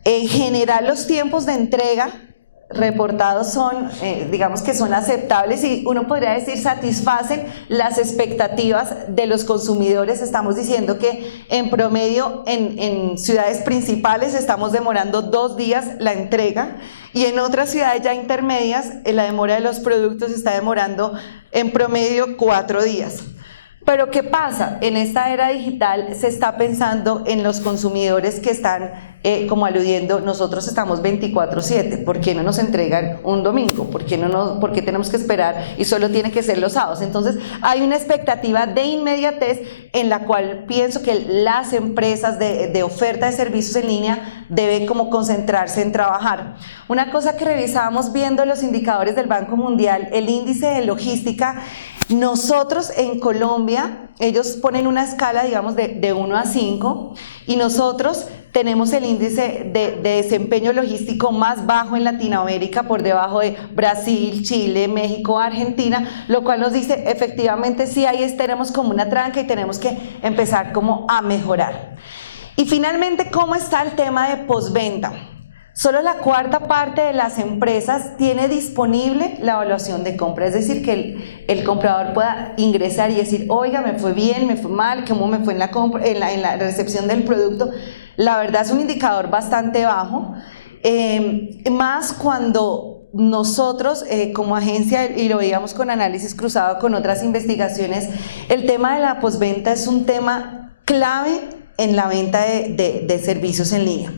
en general los tiempos de entrega reportados son, digamos que son aceptables y uno podría decir satisfacen las expectativas de los consumidores. Estamos diciendo que en promedio en ciudades principales estamos demorando 2 días la entrega y en otras ciudades ya intermedias la demora de los productos está demorando en promedio 4 días. Pero ¿qué pasa? En esta era digital se está pensando en los consumidores que están, como aludiendo, nosotros estamos 24/7, ¿por qué no nos entregan un domingo? ¿Por qué tenemos que esperar y solo tiene que ser los sábados? Entonces hay una expectativa de inmediatez en la cual pienso que las empresas de oferta de servicios en línea deben como concentrarse en trabajar. Una cosa que revisábamos viendo los indicadores del Banco Mundial, el índice de logística. Nosotros en Colombia, ellos ponen una escala, digamos, de 1 a 5 y nosotros tenemos el índice de desempeño logístico más bajo en Latinoamérica, por debajo de Brasil, Chile, México, Argentina, lo cual nos dice efectivamente sí, ahí tenemos como una tranca y tenemos que empezar como a mejorar. Y finalmente, ¿cómo está el tema de postventa? Solo la 1/4 parte de las empresas tiene disponible la evaluación de compra, es decir, que el comprador pueda ingresar y decir, oiga, me fue bien, me fue mal, cómo me fue en la compra, en la recepción del producto. La verdad es un indicador bastante bajo, más cuando nosotros como agencia, y lo veíamos con análisis cruzado con otras investigaciones, el tema de la postventa es un tema clave en la venta de servicios en línea.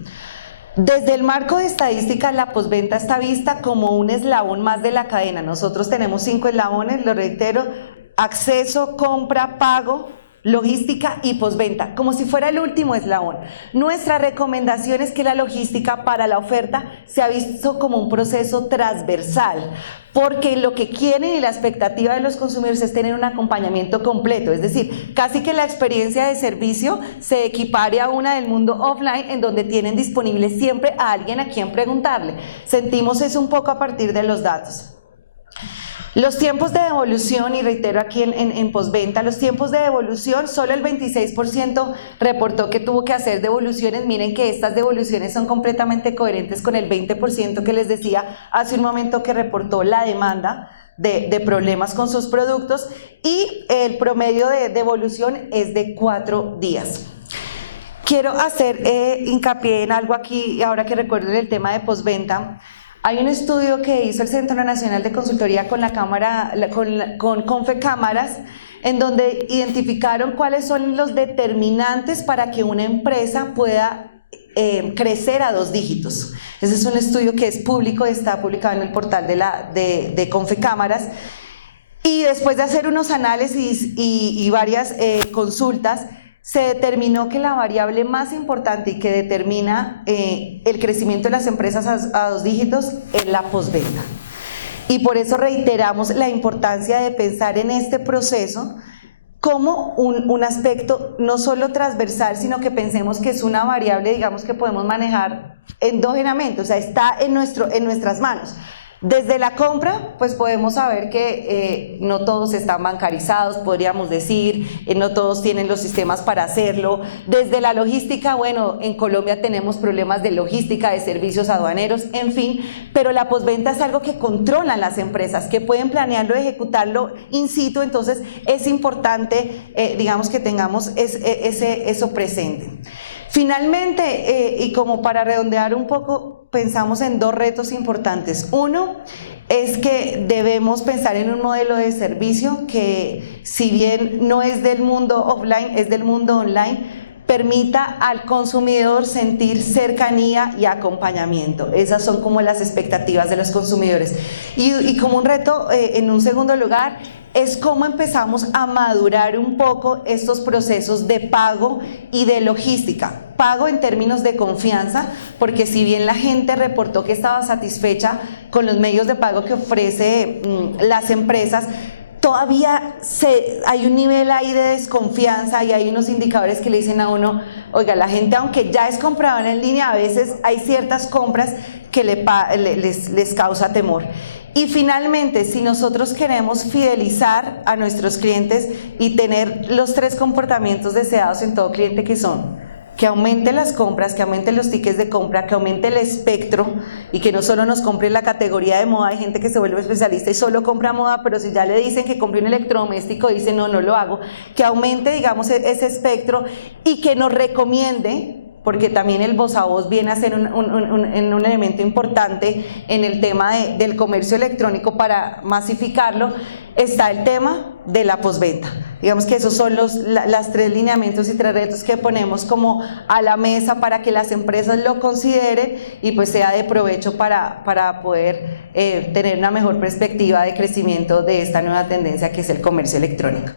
Desde el marco de estadística, la postventa está vista como un eslabón más de la cadena. Nosotros tenemos 5 eslabones, lo reitero: acceso, compra, pago, logística y postventa, como si fuera el último eslabón. Nuestra recomendación es que la logística para la oferta se ha visto como un proceso transversal, porque lo que quieren y la expectativa de los consumidores es tener un acompañamiento completo, es decir, casi que la experiencia de servicio se equipare a una del mundo offline, en donde tienen disponible siempre a alguien a quien preguntarle. Sentimos eso un poco a partir de los datos. Los tiempos de devolución, y reitero aquí en postventa, los tiempos de devolución, solo el 26% reportó que tuvo que hacer devoluciones. Miren que estas devoluciones son completamente coherentes con el 20% que les decía hace un momento que reportó la demanda de problemas con sus productos, y el promedio de devolución es de 4 días. Quiero hacer hincapié en algo aquí, ahora que recuerdo el tema de postventa. Hay un estudio que hizo el Centro Nacional de Consultoría con la Cámara, con Confecámaras, en donde identificaron cuáles son los determinantes para que una empresa pueda crecer a 2 dígitos. Ese es un estudio que es público, está publicado en el portal de Confecámaras. Y después de hacer unos análisis y varias consultas, se determinó que la variable más importante y que determina el crecimiento de las empresas a 2 dígitos es la postventa. Y por eso reiteramos la importancia de pensar en este proceso como un aspecto no solo transversal, sino que pensemos que es una variable, digamos, que podemos manejar endógenamente, o sea, está en nuestras manos. Desde la compra, pues podemos saber que no todos están bancarizados, podríamos decir, no todos tienen los sistemas para hacerlo. Desde la logística, bueno, en Colombia tenemos problemas de logística, de servicios aduaneros, en fin, pero la postventa es algo que controlan las empresas, que pueden planearlo, ejecutarlo in situ, entonces es importante, digamos, que tengamos eso presente. Finalmente, y como para redondear un poco, pensamos en 2 retos importantes. Uno es que debemos pensar en un modelo de servicio que, si bien no es del mundo offline, es del mundo online, permita al consumidor sentir cercanía y acompañamiento. Esas son como las expectativas de los consumidores. Y como un reto, en un segundo lugar, es cómo empezamos a madurar un poco estos procesos de pago y de logística. Pago en términos de confianza, porque si bien la gente reportó que estaba satisfecha con los medios de pago que ofrece las empresas, todavía hay un nivel ahí de desconfianza y hay unos indicadores que le dicen a uno, oiga, la gente, aunque ya es compradora en línea, a veces hay ciertas compras que les causa temor. Y finalmente, si nosotros queremos fidelizar a nuestros clientes y tener los 3 comportamientos deseados en todo cliente, que son que aumente las compras, que aumente los tickets de compra, que aumente el espectro y que no solo nos compre la categoría de moda. Hay gente que se vuelve especialista y solo compra moda, pero si ya le dicen que compre un electrodoméstico, dice no lo hago. Que aumente, digamos, ese espectro y que nos recomiende, porque también el voz a voz viene a ser un elemento importante en el tema del comercio electrónico para masificarlo. Está el tema de la postventa. Digamos que esos son los 3 lineamientos y 3 retos que ponemos como a la mesa para que las empresas lo consideren y pues sea de provecho para poder tener una mejor perspectiva de crecimiento de esta nueva tendencia que es el comercio electrónico.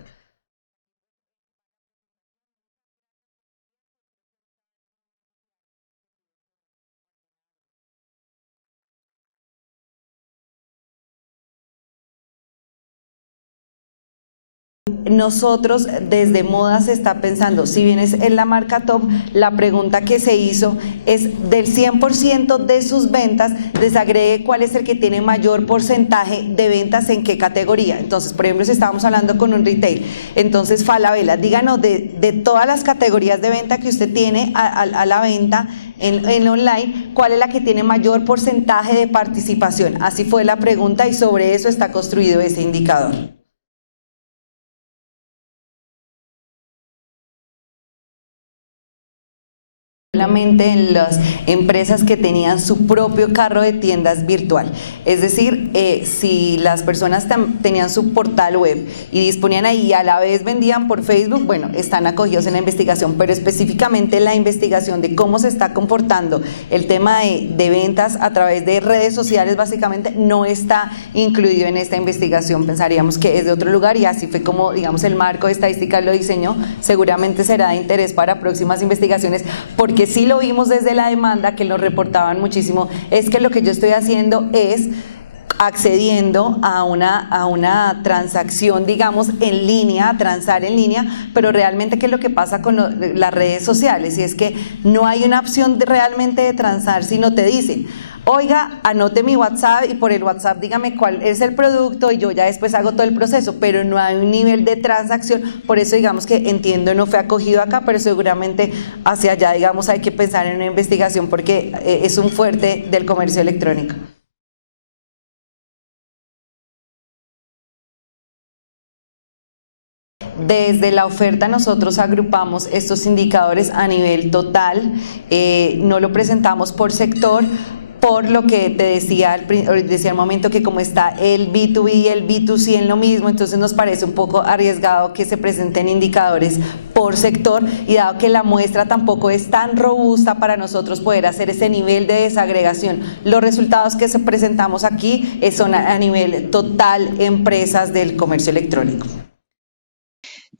Nosotros desde moda se está pensando, si bien es en la marca top, la pregunta que se hizo es del 100% de sus ventas, desagregue cuál es el que tiene mayor porcentaje de ventas en qué categoría. Entonces, por ejemplo, si estábamos hablando con un retail, entonces Falabella, díganos de todas las categorías de venta que usted tiene a la venta en online, ¿cuál es la que tiene mayor porcentaje de participación? Así fue la pregunta y sobre eso está construido ese indicador. Solamente en las empresas que tenían su propio carro de tiendas virtual, es decir, si las personas tenían su portal web y disponían ahí y a la vez vendían por Facebook, bueno, están acogidos en la investigación, pero específicamente la investigación de cómo se está comportando el tema de ventas a través de redes sociales básicamente no está incluido en esta investigación. Pensaríamos que es de otro lugar y así fue como, digamos, el marco de estadística lo diseñó. Seguramente será de interés para próximas investigaciones, porque sí lo vimos desde la demanda, que lo reportaban muchísimo, es que lo que yo estoy haciendo es accediendo a una transacción, digamos, en línea, a transar en línea, pero realmente ¿qué es lo que pasa con las redes sociales? Y es que no hay una opción realmente de transar, sino te dicen, oiga, anote mi WhatsApp y por el WhatsApp dígame cuál es el producto y yo ya después hago todo el proceso, pero no hay un nivel de transacción. Por eso digamos que entiendo no fue acogido acá, pero seguramente hacia allá, digamos, hay que pensar en una investigación porque es un fuerte del comercio electrónico. Desde la oferta nosotros agrupamos estos indicadores a nivel total, no lo presentamos por sector, por lo que te decía al momento, que como está el B2B y el B2C en lo mismo, entonces nos parece un poco arriesgado que se presenten indicadores por sector, y dado que la muestra tampoco es tan robusta para nosotros poder hacer ese nivel de desagregación, los resultados que presentamos aquí son a nivel total empresas del comercio electrónico.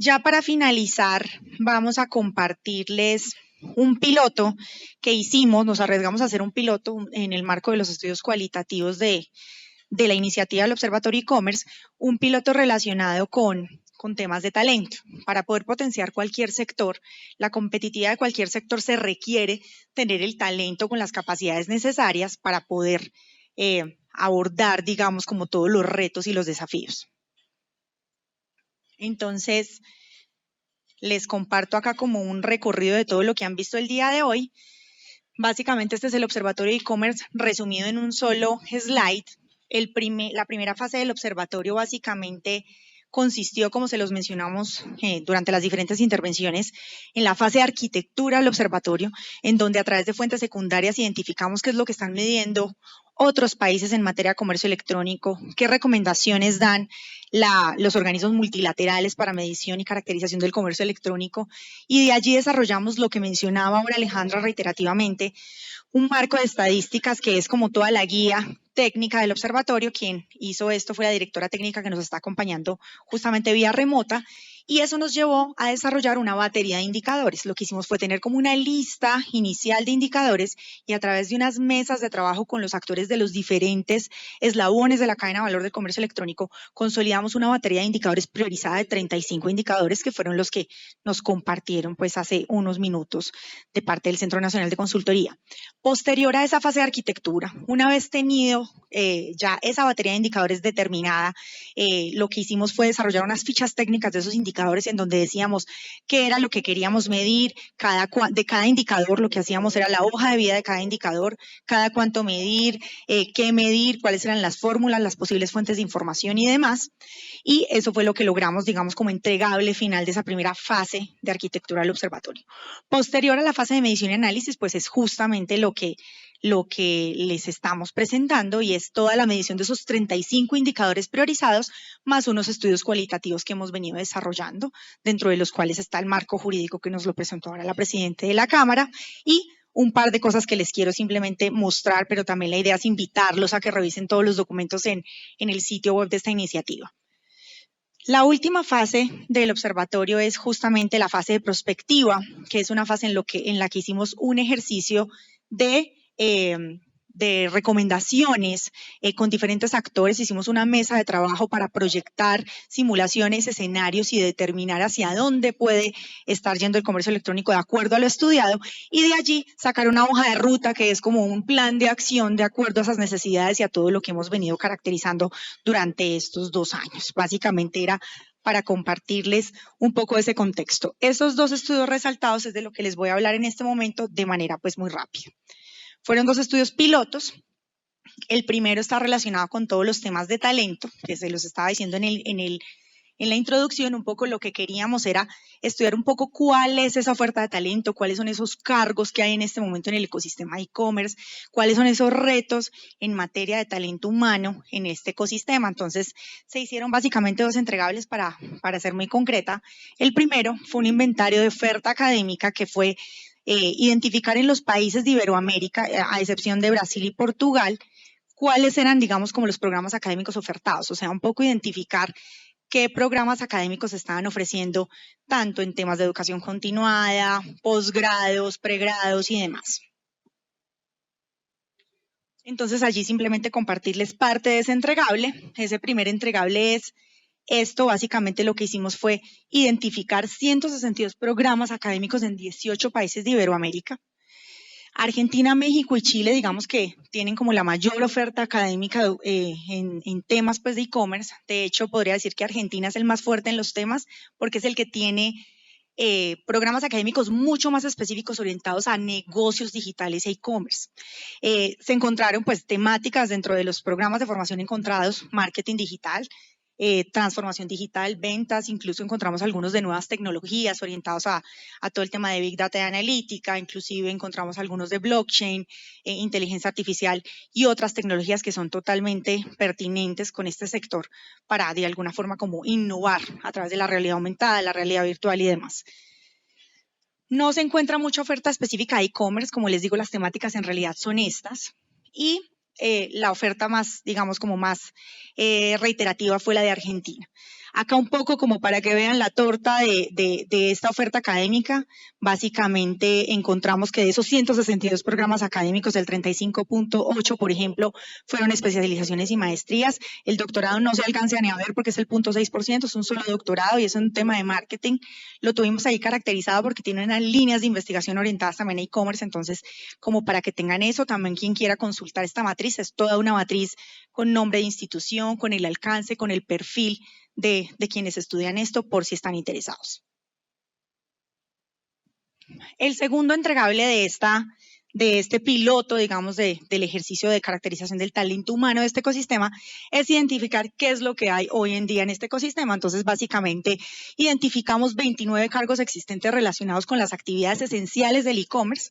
Ya para finalizar, vamos a compartirles un piloto que hicimos, nos arriesgamos a hacer un piloto en el marco de los estudios cualitativos de la iniciativa del Observatorio e-commerce, un piloto relacionado con temas de talento. Para poder potenciar cualquier sector, la competitividad de cualquier sector, se requiere tener el talento con las capacidades necesarias para poder abordar, digamos, como todos los retos y los desafíos. Entonces, les comparto acá como un recorrido de todo lo que han visto el día de hoy. Básicamente este es el Observatorio de e-commerce resumido en un solo slide. La primera fase del observatorio básicamente consistió, como se los mencionamos durante las diferentes intervenciones, en la fase de arquitectura del observatorio, en donde a través de fuentes secundarias identificamos qué es lo que están midiendo otros países en materia de comercio electrónico, qué recomendaciones dan los organismos multilaterales para medición y caracterización del comercio electrónico, y de allí desarrollamos lo que mencionaba ahora Alejandra reiterativamente, un marco de estadísticas que es como toda la guía técnica del observatorio. Quien hizo esto fue la directora técnica que nos está acompañando justamente vía remota, y eso nos llevó a desarrollar una batería de indicadores. Lo que hicimos fue tener como una lista inicial de indicadores, y a través de unas mesas de trabajo con los actores de los diferentes eslabones de la cadena de valor del comercio electrónico, consolidamos una batería de indicadores priorizada de 35 indicadores, que fueron los que nos compartieron pues hace unos minutos de parte del Centro Nacional de Consultoría. Posterior a esa fase de arquitectura, una vez tenido ya esa batería de indicadores determinada, lo que hicimos fue desarrollar unas fichas técnicas de esos indicadores, en donde decíamos qué era lo que queríamos medir, de cada indicador. Lo que hacíamos era la hoja de vida de cada indicador, cada cuánto medir, qué medir, cuáles eran las fórmulas, las posibles fuentes de información y demás. Y eso fue lo que logramos, digamos, como entregable final de esa primera fase de arquitectura del observatorio. Posterior a la fase de medición y análisis, pues es justamente lo que les estamos presentando, y es toda la medición de esos 35 indicadores priorizados, más unos estudios cualitativos que hemos venido desarrollando, dentro de los cuales está el marco jurídico que nos lo presentó ahora la presidenta de la Cámara, y un par de cosas que les quiero simplemente mostrar, pero también la idea es invitarlos a que revisen todos los documentos en el sitio web de esta iniciativa. La última fase del observatorio es justamente la fase de prospectiva, que es una fase en la que hicimos un ejercicio de recomendaciones con diferentes actores. Hicimos una mesa de trabajo para proyectar simulaciones, escenarios, y determinar hacia dónde puede estar yendo el comercio electrónico de acuerdo a lo estudiado, y de allí sacar una hoja de ruta que es como un plan de acción de acuerdo a esas necesidades y a todo lo que hemos venido caracterizando durante estos 2 años. Básicamente era para compartirles un poco de ese contexto. Esos 2 estudios resaltados es de lo que les voy a hablar en este momento de manera pues muy rápida. Fueron 2 estudios pilotos. El primero está relacionado con todos los temas de talento, que se los estaba diciendo en la introducción. Un poco lo que queríamos era estudiar un poco cuál es esa oferta de talento, cuáles son esos cargos que hay en este momento en el ecosistema de e-commerce, cuáles son esos retos en materia de talento humano en este ecosistema. Entonces, se hicieron básicamente 2 entregables para ser muy concreta. El primero fue un inventario de oferta académica que fue identificar en los países de Iberoamérica, a excepción de Brasil y Portugal, cuáles eran, digamos, como los programas académicos ofertados. O sea, un poco identificar qué programas académicos estaban ofreciendo, tanto en temas de educación continuada, posgrados, pregrados y demás. Entonces, allí simplemente compartirles parte de ese entregable. Ese primer entregable es esto. Básicamente lo que hicimos fue identificar 162 programas académicos en 18 países de Iberoamérica. Argentina, México y Chile, digamos que tienen como la mayor oferta académica en temas pues, de e-commerce. De hecho, podría decir que Argentina es el más fuerte en los temas, porque es el que tiene programas académicos mucho más específicos orientados a negocios digitales e e-commerce. Se encontraron pues temáticas dentro de los programas de formación encontrados: marketing digital, transformación digital, ventas, incluso encontramos algunos de nuevas tecnologías orientados a todo el tema de Big Data y analítica, inclusive encontramos algunos de blockchain, inteligencia artificial y otras tecnologías que son totalmente pertinentes con este sector para de alguna forma como innovar a través de la realidad aumentada, la realidad virtual y demás. No se encuentra mucha oferta específica de e-commerce, como les digo, las temáticas en realidad son estas y la oferta más, digamos, como más reiterativa fue la de Argentina. Acá un poco como para que vean la torta de esta oferta académica, básicamente encontramos que de esos 162 programas académicos, el 35.8, por ejemplo, fueron especializaciones y maestrías. El doctorado no se alcanza ni a ver porque es el 0.6%, es un solo doctorado y es un tema de marketing. Lo tuvimos ahí caracterizado porque tiene unas líneas de investigación orientadas también a e-commerce, entonces como para que tengan eso, también quien quiera consultar esta matriz, es toda una matriz con nombre de institución, con el alcance, con el perfil de quienes estudian esto por si están interesados. El segundo entregable de este piloto, digamos, del ejercicio de caracterización del talento humano de este ecosistema es identificar qué es lo que hay hoy en día en este ecosistema. Entonces, básicamente, identificamos 29 cargos existentes relacionados con las actividades esenciales del e-commerce.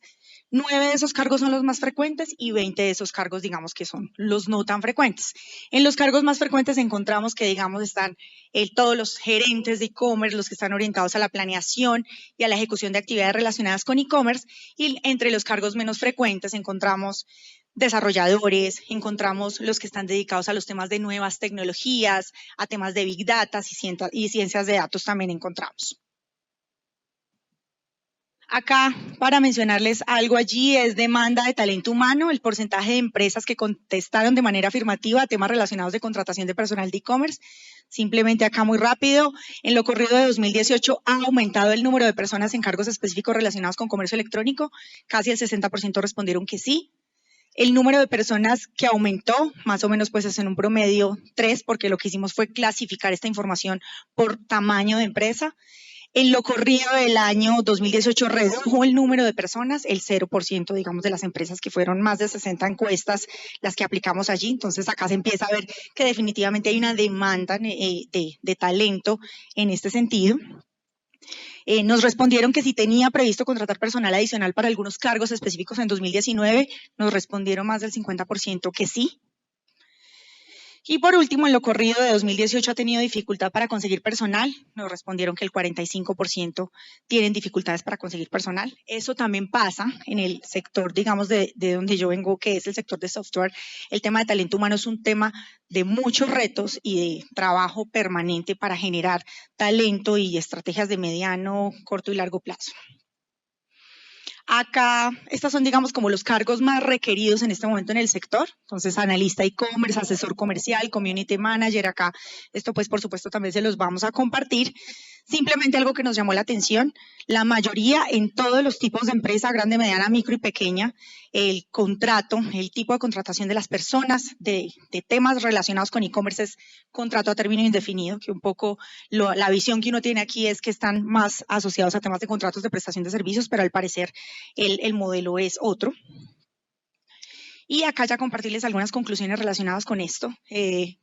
9 de esos cargos son los más frecuentes y 20 de esos cargos, digamos, que son los no tan frecuentes. En los cargos más frecuentes encontramos que, digamos, están todos los gerentes de e-commerce, los que están orientados a la planeación y a la ejecución de actividades relacionadas con e-commerce, y entre los cargos menos frecuentes encontramos desarrolladores, encontramos los que están dedicados a los temas de nuevas tecnologías, a temas de Big Data y ciencias de datos también encontramos. Acá, para mencionarles algo allí, es demanda de talento humano, el porcentaje de empresas que contestaron de manera afirmativa a temas relacionados de contratación de personal de e-commerce. Simplemente acá muy rápido, en lo corrido de 2018 ha aumentado el número de personas en cargos específicos relacionados con comercio electrónico, casi el 60% respondieron que sí. El número de personas que aumentó, más o menos pues es en un promedio 3, porque lo que hicimos fue clasificar esta información por tamaño de empresa. En lo corrido del año 2018 redujo el número de personas, el 0%, digamos, de las empresas, que fueron más de 60 encuestas las que aplicamos allí. Entonces acá se empieza a ver que definitivamente hay una demanda de talento en este sentido. Nos respondieron que si tenía previsto contratar personal adicional para algunos cargos específicos en 2019, nos respondieron más del 50% que sí. Y por último, en lo corrido de 2018 ha tenido dificultad para conseguir personal. Nos respondieron que el 45% tienen dificultades para conseguir personal. Eso también pasa en el sector, digamos, de donde yo vengo, que es el sector de software. El tema de talento humano es un tema de muchos retos y de trabajo permanente para generar talento y estrategias de mediano, corto y largo plazo. Acá, estos son, digamos, como los cargos más requeridos en este momento en el sector. Entonces, analista e-commerce, asesor comercial, community manager. Acá, esto pues, por supuesto, también se los vamos a compartir. Simplemente algo que nos llamó la atención, la mayoría en todos los tipos de empresa, grande, mediana, micro y pequeña, el contrato, el tipo de contratación de las personas de temas relacionados con e-commerce es contrato a término indefinido, que un poco la visión que uno tiene aquí es que están más asociados a temas de contratos de prestación de servicios, pero al parecer el modelo es otro. Y acá ya compartirles algunas conclusiones relacionadas con esto.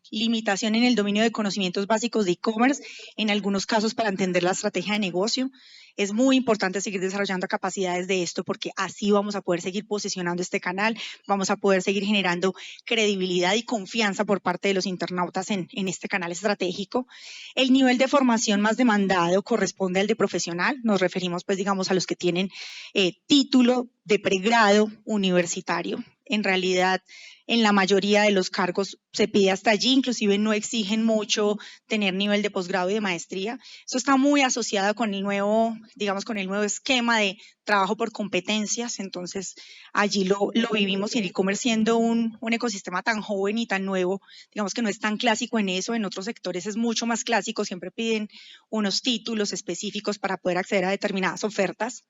Limitación en el dominio de conocimientos básicos de e-commerce, en algunos casos para entender la estrategia de negocio. Es muy importante seguir desarrollando capacidades de esto porque así vamos a poder seguir posicionando este canal, vamos a poder seguir generando credibilidad y confianza por parte de los internautas en este canal estratégico. El nivel de formación más demandado corresponde al de profesional. Nos referimos, pues, digamos, a los que tienen título de pregrado universitario. En realidad, en la mayoría de los cargos se pide hasta allí, inclusive no exigen mucho tener nivel de posgrado y de maestría. Eso está muy asociado con el nuevo, digamos, con el nuevo esquema de trabajo por competencias. Entonces, allí lo vivimos, y el e-commerce siendo un ecosistema tan joven y tan nuevo, digamos que no es tan clásico en eso. En otros sectores es mucho más clásico, siempre piden unos títulos específicos para poder acceder a determinadas ofertas.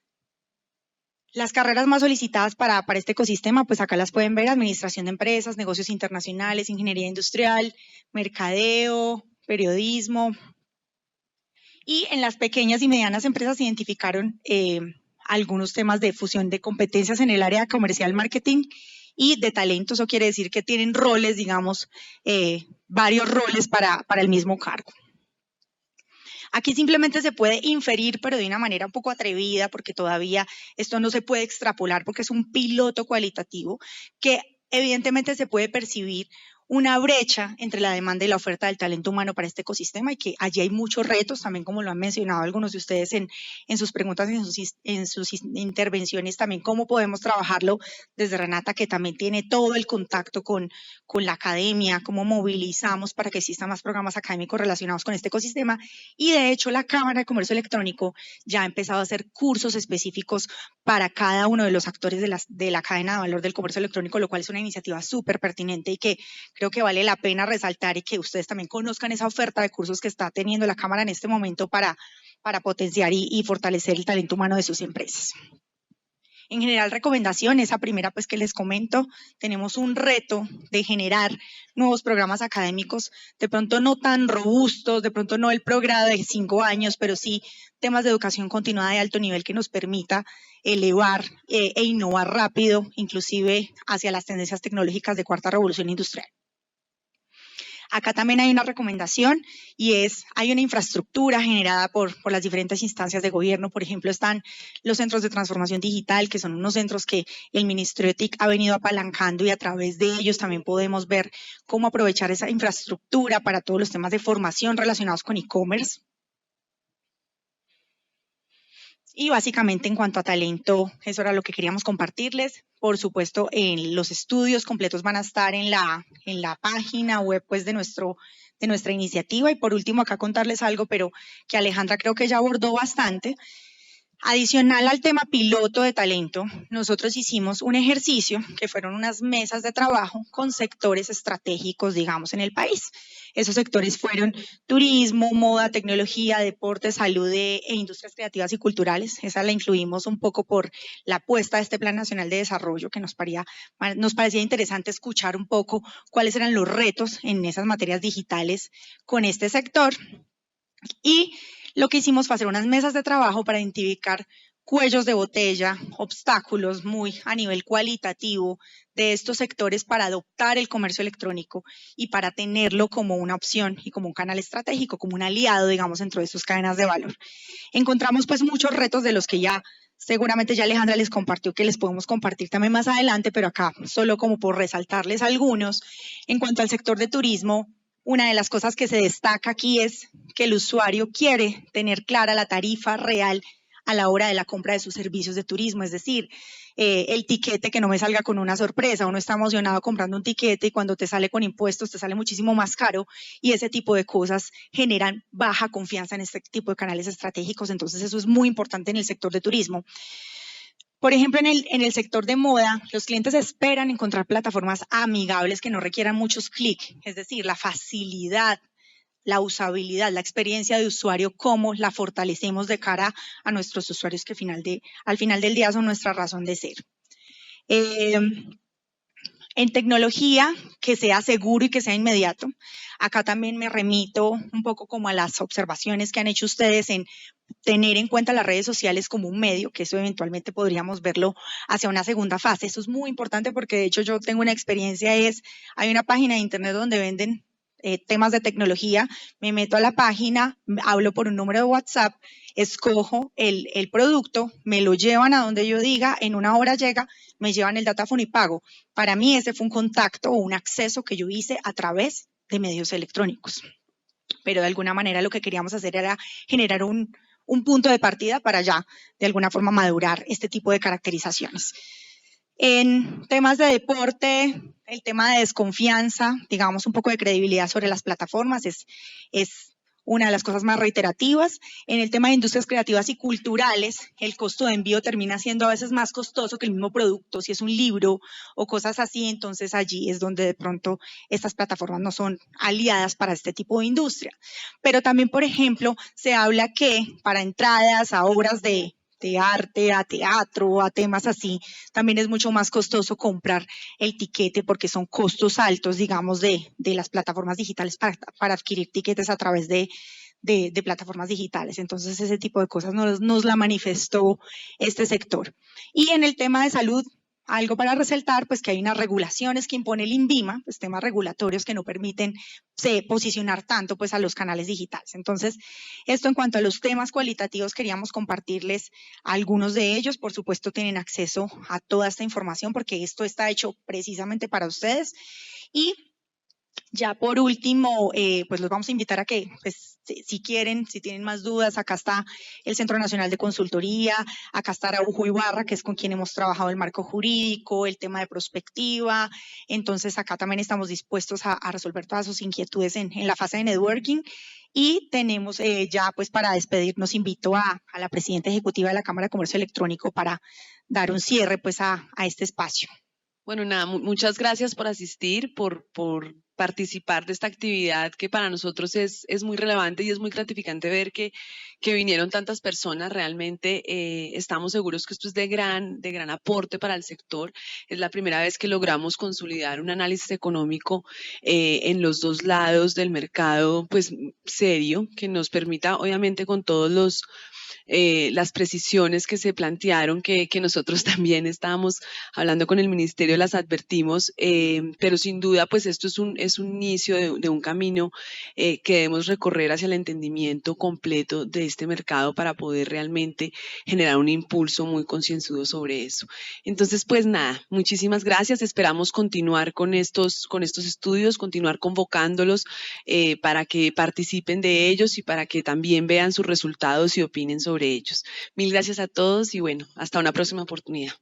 Las carreras más solicitadas para este ecosistema, pues acá las pueden ver: administración de empresas, negocios internacionales, ingeniería industrial, mercadeo, periodismo. Y en las pequeñas y medianas empresas se identificaron algunos temas de fusión de competencias en el área comercial, marketing y de talento, eso quiere decir que tienen roles, digamos, varios roles para el mismo cargo. Aquí simplemente se puede inferir, pero de una manera un poco atrevida, porque todavía esto no se puede extrapolar porque es un piloto cualitativo, que evidentemente se puede percibir una brecha entre la demanda y la oferta del talento humano para este ecosistema y que allí hay muchos retos, también como lo han mencionado algunos de ustedes en sus preguntas y en sus intervenciones, también cómo podemos trabajarlo desde Renata, que también tiene todo el contacto con la academia, cómo movilizamos para que existan más programas académicos relacionados con este ecosistema. Y de hecho la Cámara de Comercio Electrónico ya ha empezado a hacer cursos específicos para cada uno de los actores de la cadena de valor del comercio electrónico, lo cual es una iniciativa súper pertinente y que creo que vale la pena resaltar y que ustedes también conozcan esa oferta de cursos que está teniendo la Cámara en este momento para potenciar y fortalecer el talento humano de sus empresas. En general, recomendación, esa primera pues que les comento, tenemos un reto de generar nuevos programas académicos, de pronto no tan robustos, de pronto no el programa de 5 años, pero sí temas de educación continuada de alto nivel que nos permita elevar e innovar rápido, inclusive hacia las tendencias tecnológicas de cuarta revolución industrial. Acá también hay una recomendación y hay una infraestructura generada por las diferentes instancias de gobierno. Por ejemplo, están los centros de transformación digital, que son unos centros que el Ministerio de TIC ha venido apalancando y a través de ellos también podemos ver cómo aprovechar esa infraestructura para todos los temas de formación relacionados con e-commerce. Y básicamente en cuanto a talento, eso era lo que queríamos compartirles. Por supuesto, los estudios completos van a estar en la página web pues, de nuestra iniciativa. Y por último, acá contarles algo, pero que Alejandra creo que ya abordó bastante. Adicional al tema piloto de talento, nosotros hicimos un ejercicio que fueron unas mesas de trabajo con sectores estratégicos, digamos, en el país. Esos sectores fueron turismo, moda, tecnología, deporte, salud e industrias creativas y culturales. Esa la incluimos un poco por la apuesta de este Plan Nacional de Desarrollo, que nos parecía interesante escuchar un poco cuáles eran los retos en esas materias digitales con este sector. Y lo que hicimos fue hacer unas mesas de trabajo para identificar cuellos de botella, obstáculos muy a nivel cualitativo de estos sectores para adoptar el comercio electrónico y para tenerlo como una opción y como un canal estratégico, como un aliado, digamos, dentro de sus cadenas de valor. Encontramos pues muchos retos de los que seguramente ya Alejandra les compartió, que les podemos compartir también más adelante, pero acá solo como por resaltarles algunos. En cuanto al sector de turismo, una de las cosas que se destaca aquí es que el usuario quiere tener clara la tarifa real a la hora de la compra de sus servicios de turismo, es decir, el tiquete, que no me salga con una sorpresa. Uno está emocionado comprando un tiquete y cuando te sale con impuestos te sale muchísimo más caro y ese tipo de cosas generan baja confianza en este tipo de canales estratégicos, entonces eso es muy importante en el sector de turismo. Por ejemplo, en el sector de moda, los clientes esperan encontrar plataformas amigables que no requieran muchos clics, es decir, la facilidad, la usabilidad, la experiencia de usuario, cómo la fortalecemos de cara a nuestros usuarios que al final del día son nuestra razón de ser. En tecnología, que sea seguro y que sea inmediato. Acá también me remito un poco como a las observaciones que han hecho ustedes en tener en cuenta las redes sociales como un medio, que eso eventualmente podríamos verlo hacia una segunda fase. Eso es muy importante porque de hecho yo tengo una experiencia, hay una página de internet donde venden temas de tecnología, me meto a la página, hablo por un número de WhatsApp, escojo el producto, me lo llevan a donde yo diga, en una hora llega, me llevan el datáfono y pago. Para mí ese fue un contacto o un acceso que yo hice a través de medios electrónicos. Pero de alguna manera lo que queríamos hacer era generar un punto de partida para ya de alguna forma madurar este tipo de caracterizaciones. En temas de deporte, el tema de desconfianza, digamos un poco de credibilidad sobre las plataformas es una de las cosas más reiterativas. En el tema de industrias creativas y culturales, el costo de envío termina siendo a veces más costoso que el mismo producto, si es un libro o cosas así, entonces allí es donde de pronto estas plataformas no son aliadas para este tipo de industria. Pero también, por ejemplo, se habla que para entradas a obras de arte, a teatro, a temas así, también es mucho más costoso comprar el tiquete porque son costos altos, digamos, de las plataformas digitales para adquirir tiquetes a través de plataformas digitales. Entonces, ese tipo de cosas nos la manifestó este sector. Y en el tema de salud, algo para resaltar, pues que hay unas regulaciones que impone el INVIMA, pues temas regulatorios que no permiten posicionar tanto pues a los canales digitales. Entonces, esto en cuanto a los temas cualitativos, queríamos compartirles algunos de ellos. Por supuesto, tienen acceso a toda esta información porque esto está hecho precisamente para ustedes. Y ya por último, pues los vamos a invitar a que, pues, si quieren, si tienen más dudas, acá está el Centro Nacional de Consultoría, acá está Araujo Ibarra, que es con quien hemos trabajado el marco jurídico, el tema de prospectiva. Entonces, acá también estamos dispuestos a resolver todas sus inquietudes en la fase de networking. Y tenemos ya, pues, para despedirnos, invito a la presidenta ejecutiva de la Cámara de Comercio Electrónico para dar un cierre, pues, a este espacio. Bueno, nada, muchas gracias por asistir, por participar de esta actividad que para nosotros es muy relevante y es muy gratificante ver que vinieron tantas personas. Realmente estamos seguros que esto es de gran aporte para el sector. Es la primera vez que logramos consolidar un análisis económico en los dos lados del mercado, pues serio, que nos permita, obviamente, con todos las precisiones que se plantearon, que nosotros también estábamos hablando con el ministerio, las advertimos, pero sin duda pues esto es un inicio de un camino que debemos recorrer hacia el entendimiento completo de este mercado para poder realmente generar un impulso muy concienzudo sobre eso. Entonces, pues nada, muchísimas gracias, esperamos continuar con estos estudios, continuar convocándolos para que participen de ellos y para que también vean sus resultados y opinen sobre ellos. Mil gracias a todos y bueno, hasta una próxima oportunidad.